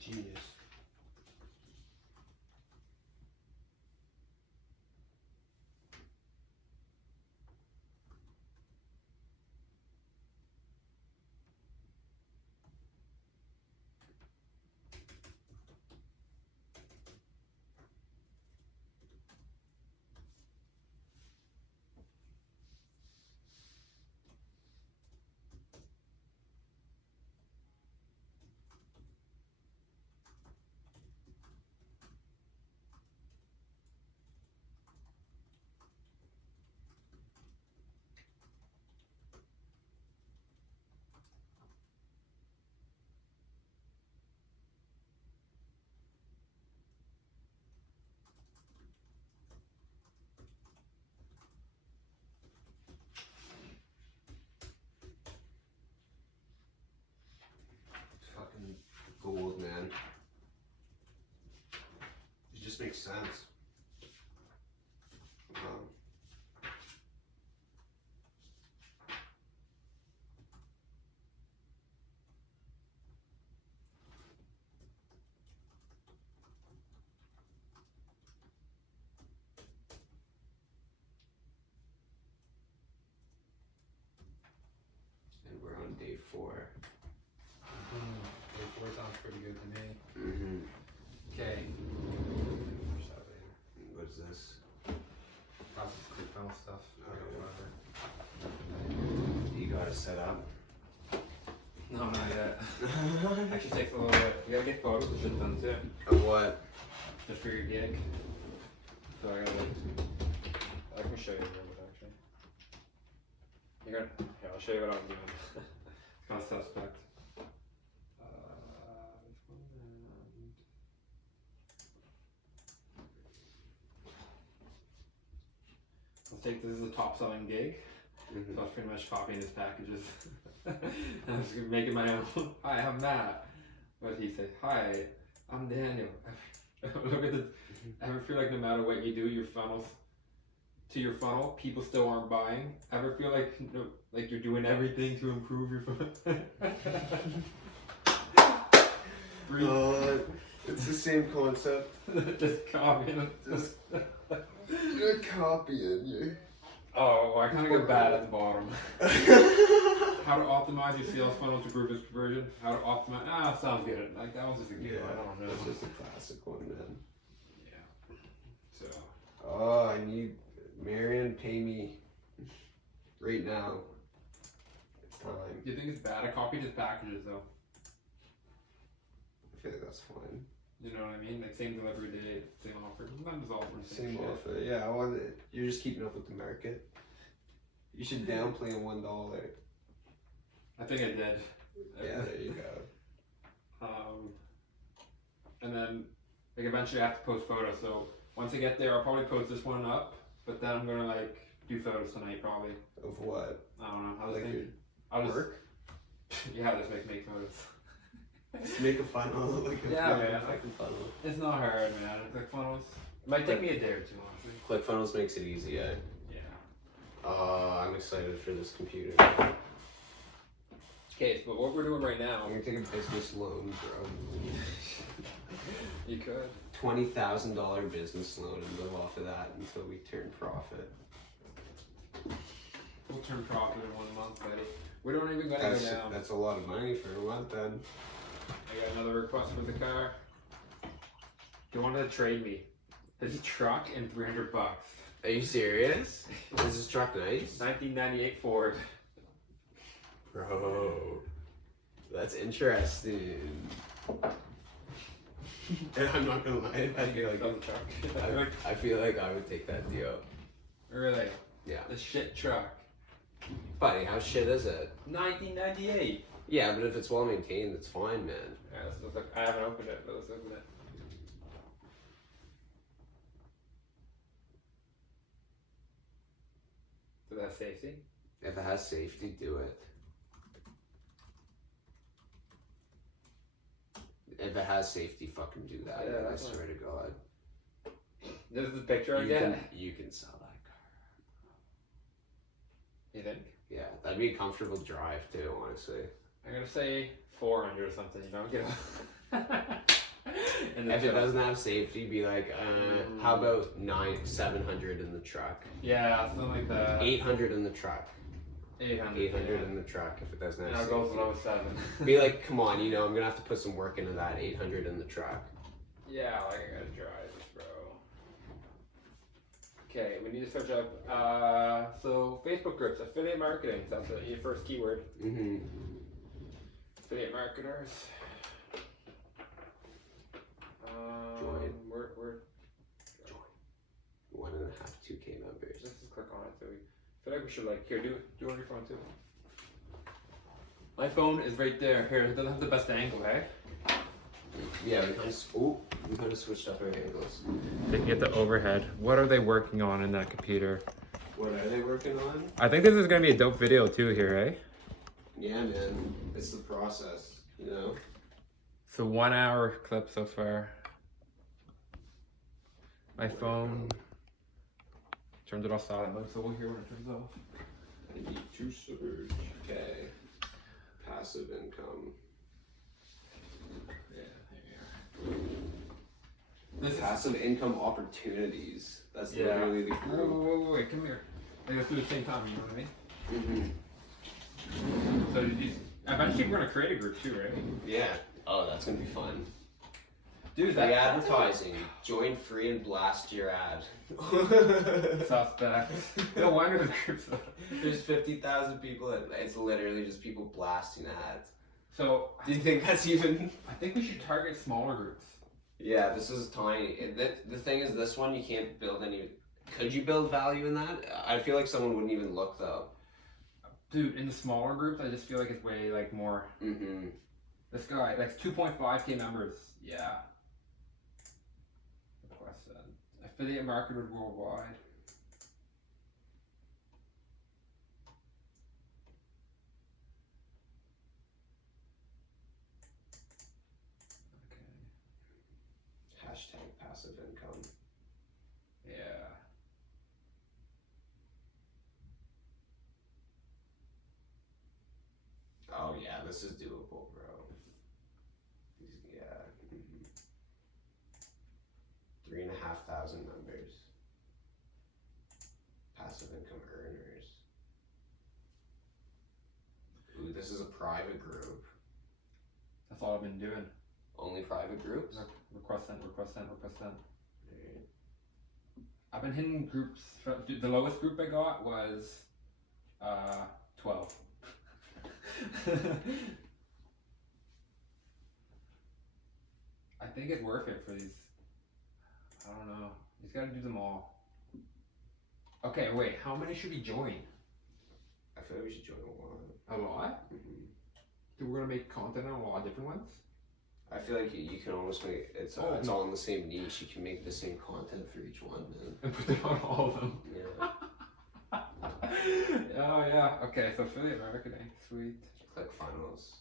Genius. Fucking gold, man. It just makes sense. And we're on day 4. Day 4 sounds pretty good to me. Mm-hmm. Okay. What's this? That's quick funnel stuff. Okay. Whatever. You got it set up? No, not yet. Actually takes a little bit. You gotta get photos of shit done too. Of what? Just for your gig. So I can show you a little bit actually. You're gonna, yeah, I'll show you what I'm doing. It's kind of suspect. This one and... Let's take this as a top selling gig. Mm-hmm. So I was pretty much copying his packages. I was making my own. Hi, I'm Matt. What did he say? Hi, I'm Daniel. Look at this. Ever feel like no matter what you do, your funnels to your funnel, people still aren't buying? Ever feel like like you're doing everything to improve your funnel? It's the same concept. Just copying. You're copying you. Oh, well, I kind of go bad at the bottom. How to optimize your sales funnel to improve its conversion. How to optimize. Ah, sounds good. Like that was just a good one. I don't know. That's just a classic one, man. Yeah. So. Oh, I need Marion. Pay me right now. It's time. Do you think it's bad? I copied his packages though. I feel like that's fine. You know what I mean? Like same delivery date, same offer. Not just all for the Same shit. offer. Yeah, well, you're just keeping up with the market. You should downplay $1. I think I did. Yeah, there you go. And then like eventually I have to post photos. So once I get there, I'll probably post this one up. But then I'm gonna like do photos tonight probably. Of what? I don't know. I was Like thinking. your I'll just work? yeah, just make photos. Just make a funnel. Like a Yeah, man. fucking funnel. It's not hard, man. Click funnels. It might take me a day or two, honestly. ClickFunnels makes it easy, eh? Yeah. I'm excited for this computer. Okay, but what we're doing right now. I'm gonna take a business loan, bro. You could. $20,000 business loan and live off of that until we turn profit. We'll turn profit in 1 month, buddy. We don't even gotta go down. That's a lot of money for a month then. I got another request for the car. He wanted to trade me his truck and $300. Are you serious? Is this truck nice? 1998 Ford. Bro, that's interesting. And I'm not gonna lie, I feel like Some truck. I feel like I would take that deal. Really? Yeah. The shit truck. Buddy, how shit is it? 1998. Yeah, but if it's well maintained, it's fine, man. Yeah, let's look. I haven't opened it, but let's open it. Does that have safety? If it has safety, do it. If it has safety, fucking do that. Yeah, man, I that's swear to God. This is the picture I You get. can sell that car. You think? Yeah, that'd be a comfortable drive too, honestly. I'm gonna say 400 or something. You know, get And If it doesn't have safety, be like, how about 700 in the truck? Yeah, something like that. 800 in the truck. 800. 800 in the truck if it doesn't have Now it safety. goes below 7. Be like, come on, I'm gonna have to put some work into that 800 in the truck. Yeah, like I gotta drive this, bro. Okay, we need to search up. So Facebook groups, affiliate marketing. That's your first keyword. Mm-hmm. Affiliate marketers. Join. We're Join. 1.5, 2K members. let's just click on it. So we feel like we should here do it on your phone too. My phone is right there. Here, it doesn't have the best angle, hey? Yeah, we kind of switched up our angles. They can get the overhead. What are they working on in that computer? What are they working on? I think this is gonna be a dope video too here, eh? Yeah, man. It's the process, So 1 hour clip so far. My phone turned it off silent mode, so we'll hear when it turns off. I need to search. Okay. Passive income. Yeah, there you are. This Passive income opportunities. That's Yeah. literally the group. Wait, come here. Let's do it at the same time, you know what I mean? Mm-hmm. So eventually we're gonna create a group too, right? Yeah. Oh, that's gonna be fun. Dude, Free advertising. Join free and blast your ad. Suspect. No wonder the group's There's 50,000 people. It's literally just people blasting ads. So Do you think that's even? I think we should target smaller groups. Yeah, this is tiny. The thing is, this one you can't build any. Could you build value in that? I feel like someone wouldn't even look though. Dude, in the smaller groups, I just feel like it's way more. Mm-hmm. This guy, that's 2.5K members. Yeah. Request that. Affiliate marketers worldwide. Okay. Hashtag passive income. Yeah. Oh yeah, this is doable, bro. Yeah. 3,500 members. Passive income earners. Ooh, this is a private group. That's all I've been doing. Only private groups? Request sent, request sent, request sent. Alright. I've been hitting groups. Dude, the lowest group I got was 12. I think it's worth it for these. I don't know. He's got to do them all. Okay, wait. How many should he join? I feel like we should join a lot. A lot? Mm-hmm. Dude, we're gonna make content on a lot of different ones. I feel like you can almost make it's all in the same niche. You can make the same content for each one, man. And put them on all of them. Yeah. Oh yeah. Okay, so affiliate marketing, sweet. Click funnels.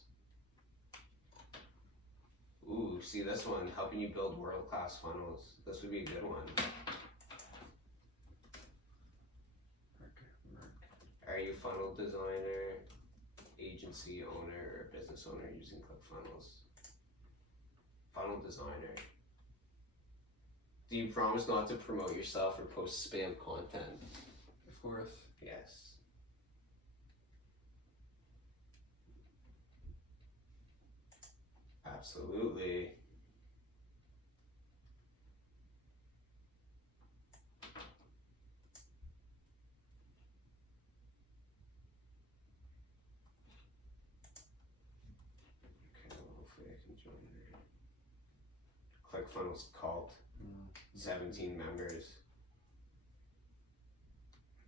Ooh, see this one, helping you build world-class funnels. This would be a good one. Are you a funnel designer, agency owner, or business owner using ClickFunnels? Funnel designer. Do you promise not to promote yourself or post spam content? Of course. Yes. Absolutely. Okay, well, hopefully I can join there. ClickFunnels cult. 17 members.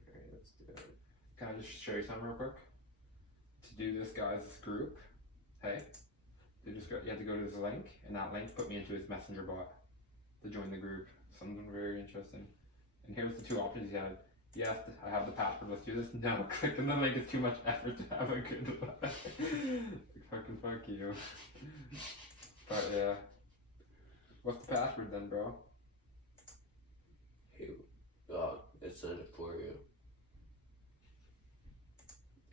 Alright, let's do it. Can I just show you something real quick? To do this guy's group, hey, you have to go to this link, and that link put me into his messenger bot to join the group. Something very interesting. And here's the two options he had. Yes, I have the password, let's do this. No, clicking the link is too much effort to have a good one. Fucking fuck you. But yeah. What's the password then, bro? It said it for you.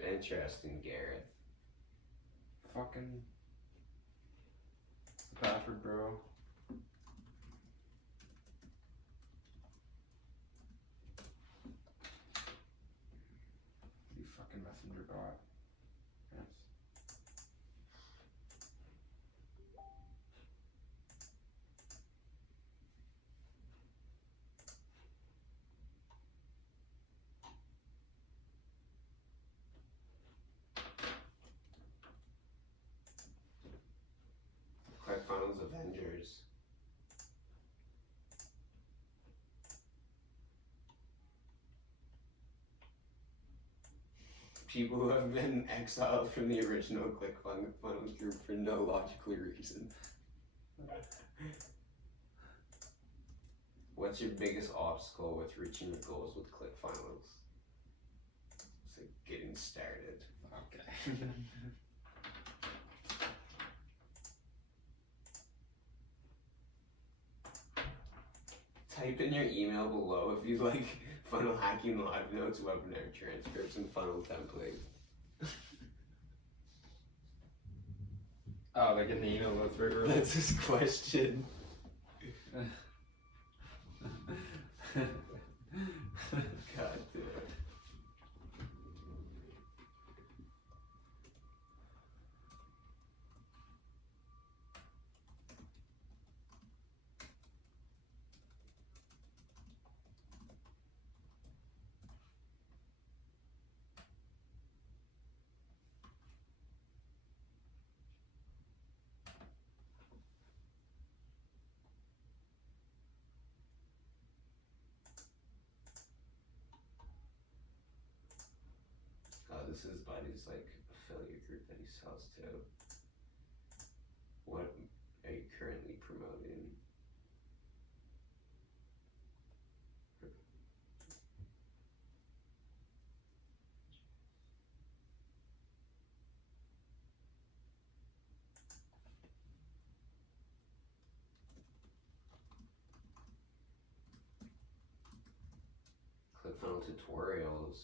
Interesting, Gareth. Fucking. the password, bro? You fucking messenger bot. Yes. ClickFunnels Avengers. People who have been exiled from the original ClickFunnels group for no logical reason. What's your biggest obstacle with reaching your goals with ClickFunnels? It's like getting started. Okay. Type in your email below if you'd like funnel hacking live notes, webinar transcripts, and funnel templates. Oh, like in the email notes, right? Right. That's his question. God damn. This is Buddy's like affiliate group that he sells to. What are you currently promoting? ClickFunnels tutorials.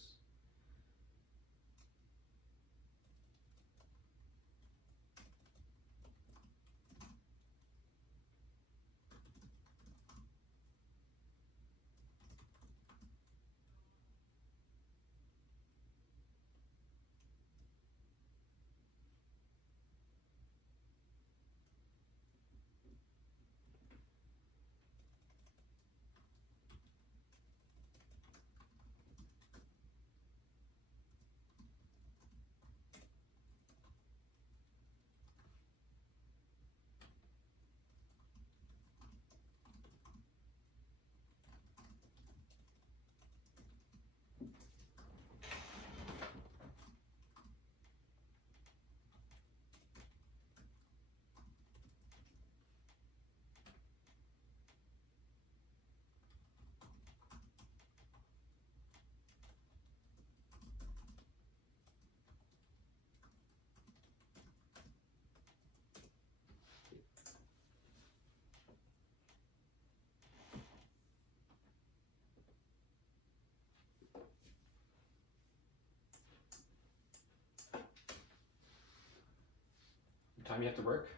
What time you have to work?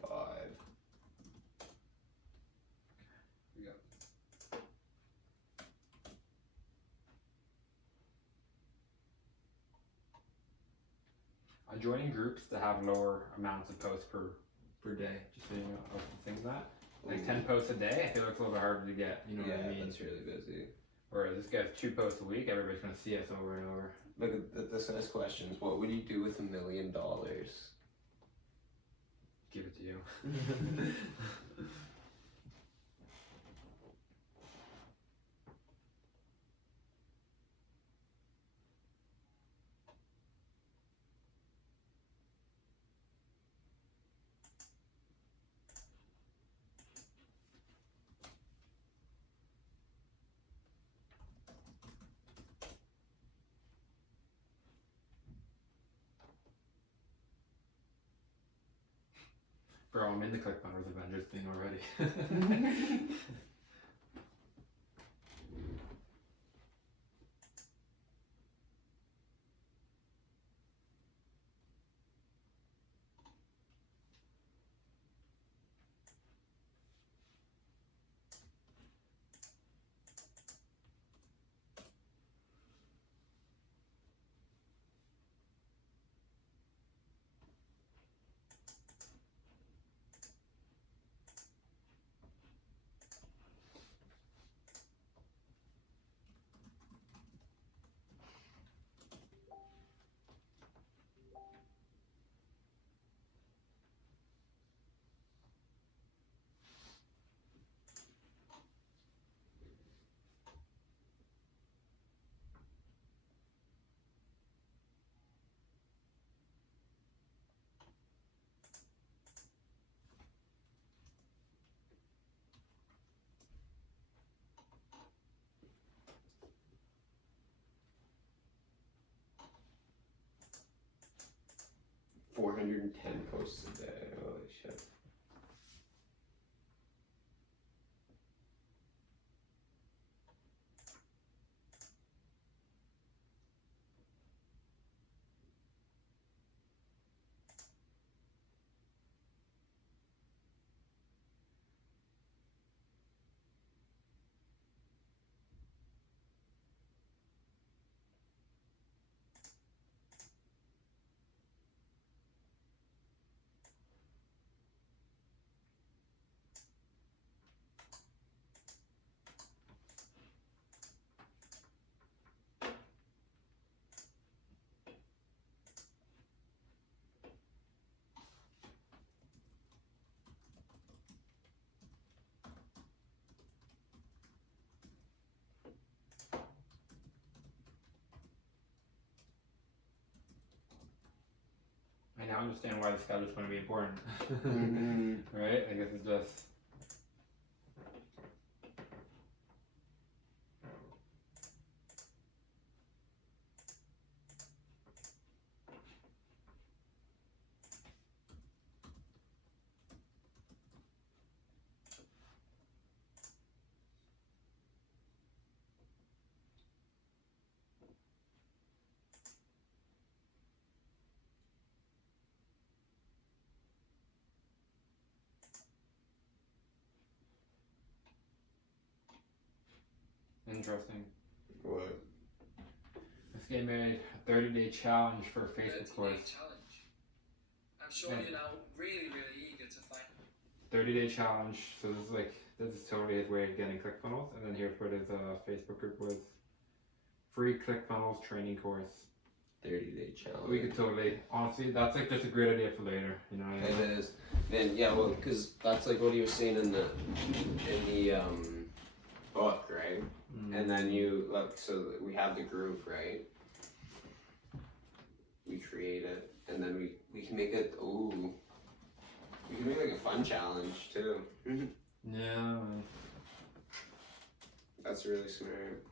5. We go. I'm joining groups that have lower amounts of posts per day. Just so you know, of things that. Like 10 posts a day, I feel like it's a little bit harder to get, you know what I mean? That's really busy. Whereas this guy's 2 posts a week, everybody's gonna see us over and over. Look at this guy's questions. What would you do with $1 million? Give it to you. Bro, I'm in the ClickFunnels Avengers thing already. 410 posts a day. Holy shit. I now understand why the schedule is going to be important. Right? I guess it's just. Interesting. What? This game made a 30-day challenge for a Facebook course. Challenge. I'm sure you're now really eager to find. 30-day challenge. So this is totally his way of getting ClickFunnels, and then here's what his Facebook group was: free ClickFunnels training course. 30-day challenge. We could totally, honestly, that's like just a great idea for later. You know what I mean? It is. And yeah, well, because that's like what he was saying in the book, right? And then you look, so we have the group, right? We create it, and then we can make it. Ooh, we can make like a fun challenge too. Yeah. That's really smart.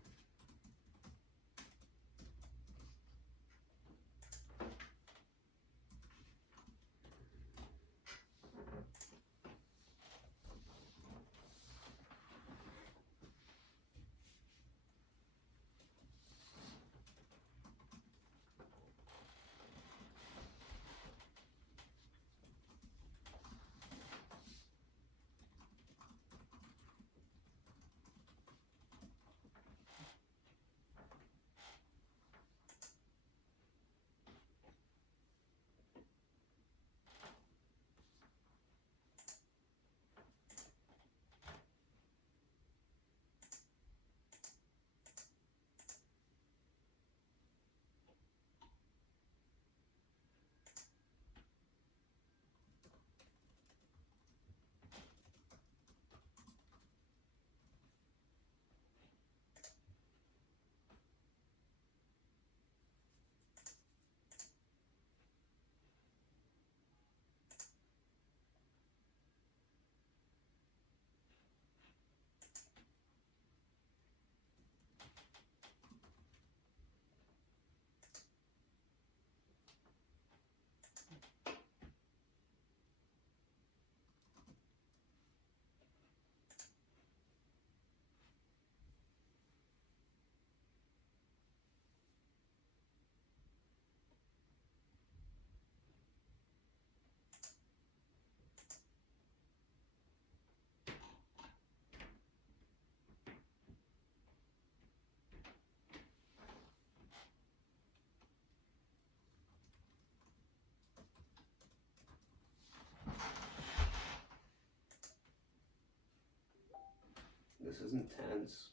This is intense.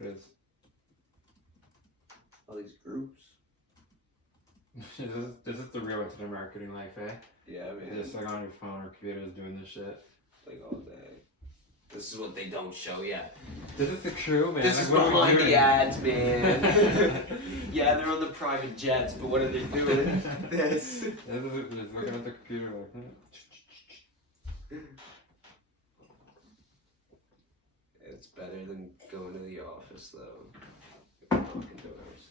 It is. All these groups. This is the real internet marketing life, eh? Yeah, man. You're just like on your phone or computer doing this shit. Like all day. This is what they don't show yet. This is the crew, man. This like, is what are we behind the doing? ads, man. Yeah, they're on the private jets, but what are they doing? This. Just looking at the computer like, It's better than going to the office, though. Knocking doors.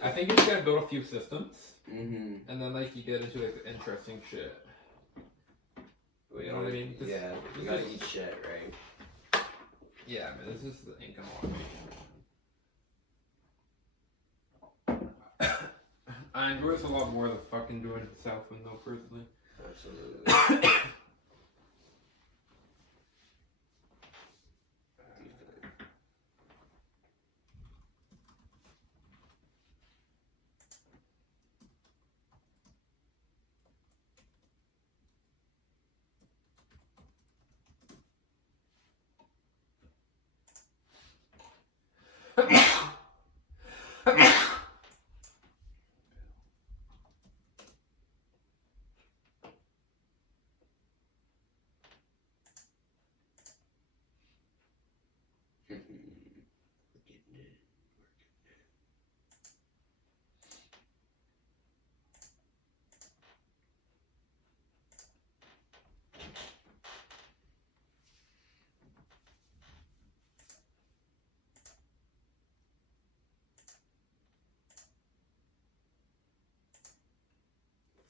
I think you just gotta build a few systems, Mm-hmm. and then like you get into like the interesting shit. You know what I mean? Yeah, you gotta eat shit, right? Yeah, man, this is the income automation. I enjoy this a lot more than fucking doing it south window personally. Absolutely.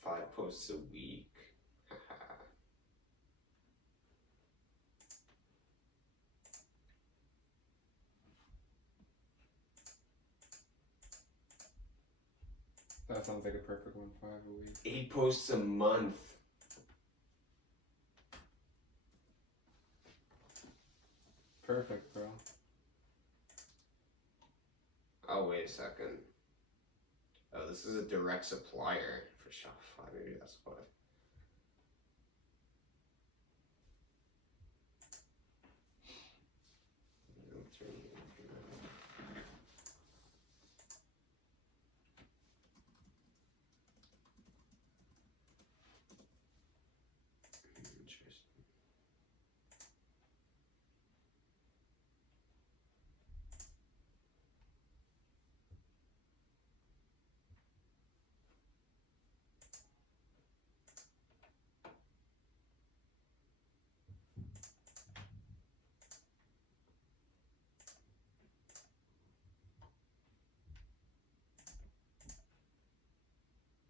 Five posts a week. That sounds like a perfect one, 5 a week. 8 posts a month. Perfect, bro. Oh, wait a second. Oh, this is a direct supplier for Shopify. Maybe that's why. Interesting.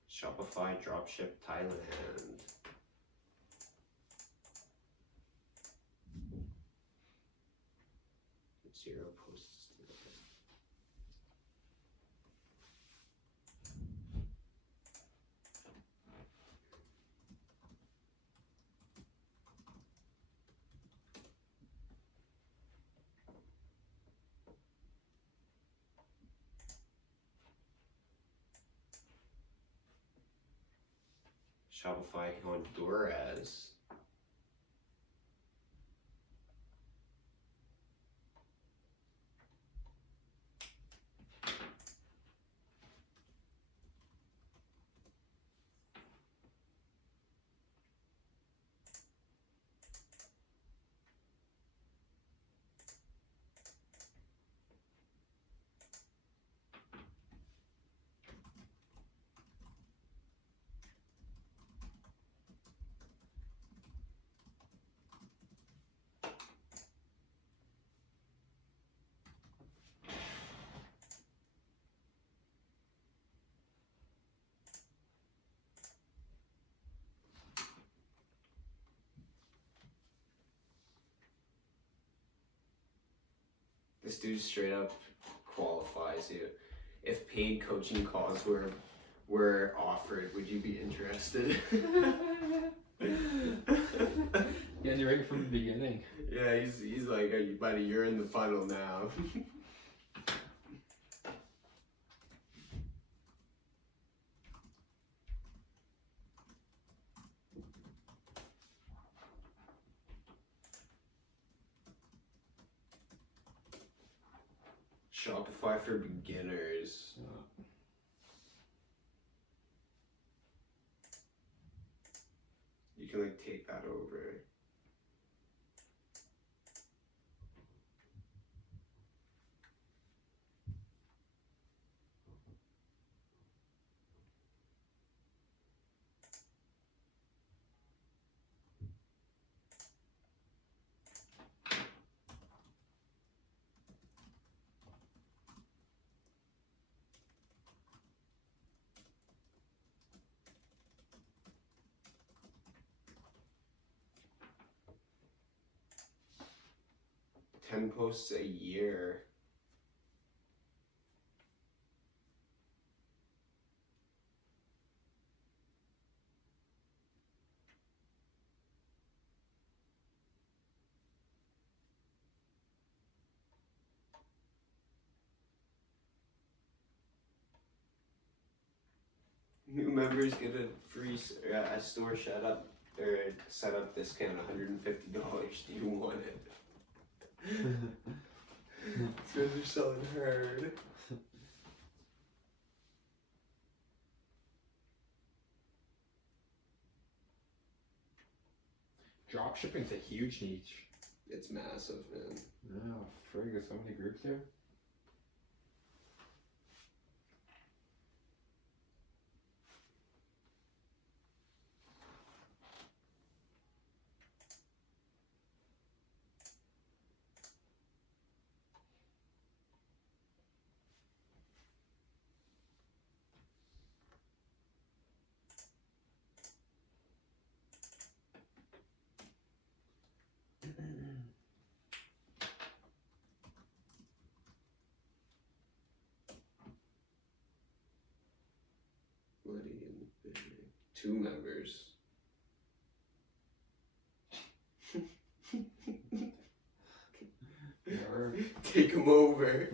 Shopify dropship Thailand. Zero posts. Shopify Honduras. This dude straight up qualifies you. If paid coaching calls were offered, would you be interested? Getting you ready from the beginning. Yeah, he's like, "Are you, buddy? You're in the funnel now." Shopify for beginners. You can like take that over. 10 posts a year. New members get a free a store set up discount $150. Do you want it? These guys are selling hard. Drop shipping's a huge niche. It's massive, man. No, frig, there's so many groups here. Bloody 2 members. Take them over.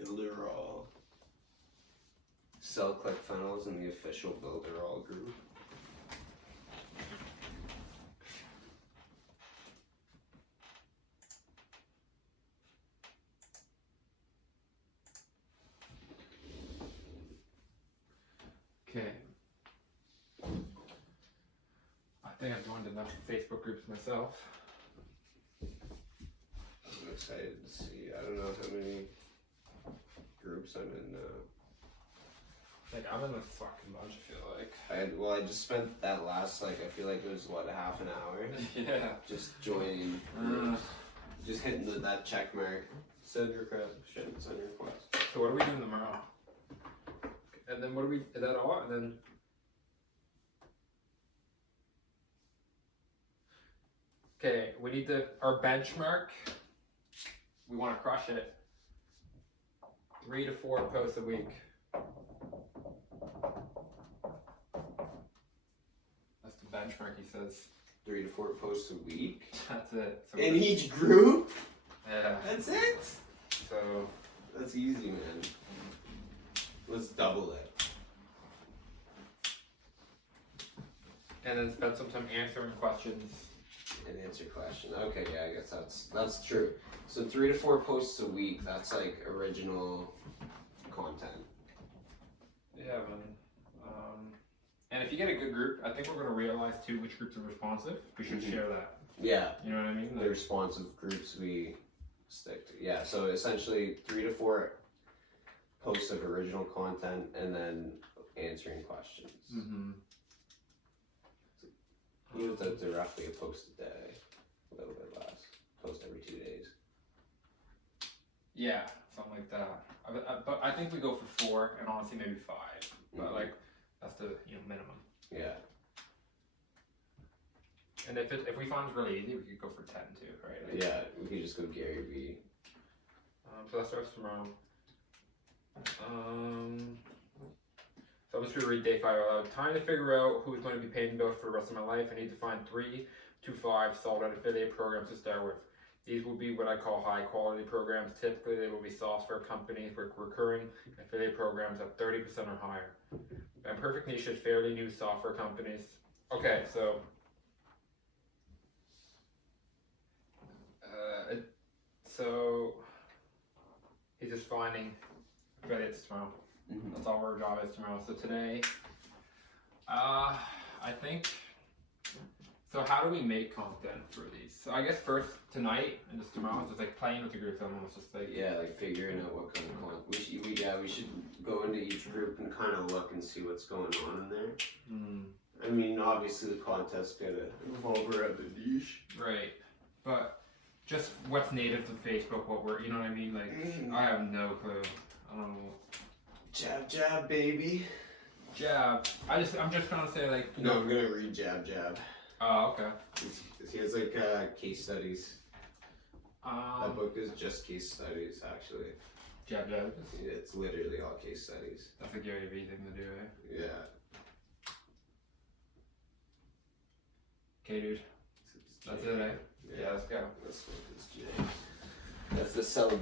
Builderall. Sell ClickFunnels in the official Builderall group. Okay. I think I've joined enough Facebook groups myself. I'm excited to see. I don't know how many groups I'm in now. Like, I'm in a fucking bunch, I feel like. I just spent that last, I feel like it was, half an hour? Yeah. Just joining groups. Just hitting that check mark. Send your request. So what are we doing tomorrow? And then what do we, is that all? And then... Okay, we need our benchmark. We want to crush it. 3 to 4 posts a week. That's the benchmark, he says. 3 to 4 posts a week? That's it. So In each group? yeah. That's it? So... That's easy, man. Let's double it. And then spend some time answering questions. And answer question. Okay, yeah, I guess that's true. So 3 to 4 posts a week, that's original content. Yeah, man. And if you get a good group, I think we're going to realize too which groups are responsive. We should share that. Yeah. You know what I mean? The responsive groups we stick to. Yeah, so essentially 3 to 4 posts of original content and then answering questions. Mm-hmm. It was up to roughly a post a day, a little bit less. Post every 2 days. Yeah, something like that. But I think we go for 4 and honestly maybe 5. But Mhm. that's the And if we find it really easy, we could go for 10 too, right? Like, Yeah, we could just go Gary V. So that starts tomorrow. So I'm just going to read day 5 out loud. Time to figure out who's going to be paying bills for the rest of my life. I need to find 3 to 5 solid affiliate programs to start with. These will be what I call high quality programs. Typically, they will be software companies with recurring affiliate programs at 30% or higher. My perfect niche is fairly new software companies. Okay, so he's just finding affiliates tomorrow. That's all our job is tomorrow. So today, I think. So how do we make content for these? So I guess first tonight and just tomorrow, just like playing with the group. Almost just like Yeah, like figuring out what kind of content. We should go into each group and kind of look and see what's going on in there. I mean, obviously the content's gonna evolve around the niche. Right, but just what's native to Facebook, what we're, you know what I mean? Like, I have no clue. I don't know. Jab, jab, baby. Jab. I'm just gonna say like. No, I'm gonna read Jab, jab. Oh, okay. He has like case studies. That book is just case studies, actually. Jab, jab. It's literally all case studies. That's a Gary V thing to do, eh? Yeah. Okay, dude. That's it, eh? Yeah, let's go. Let's focus, Jay. That's the celebration.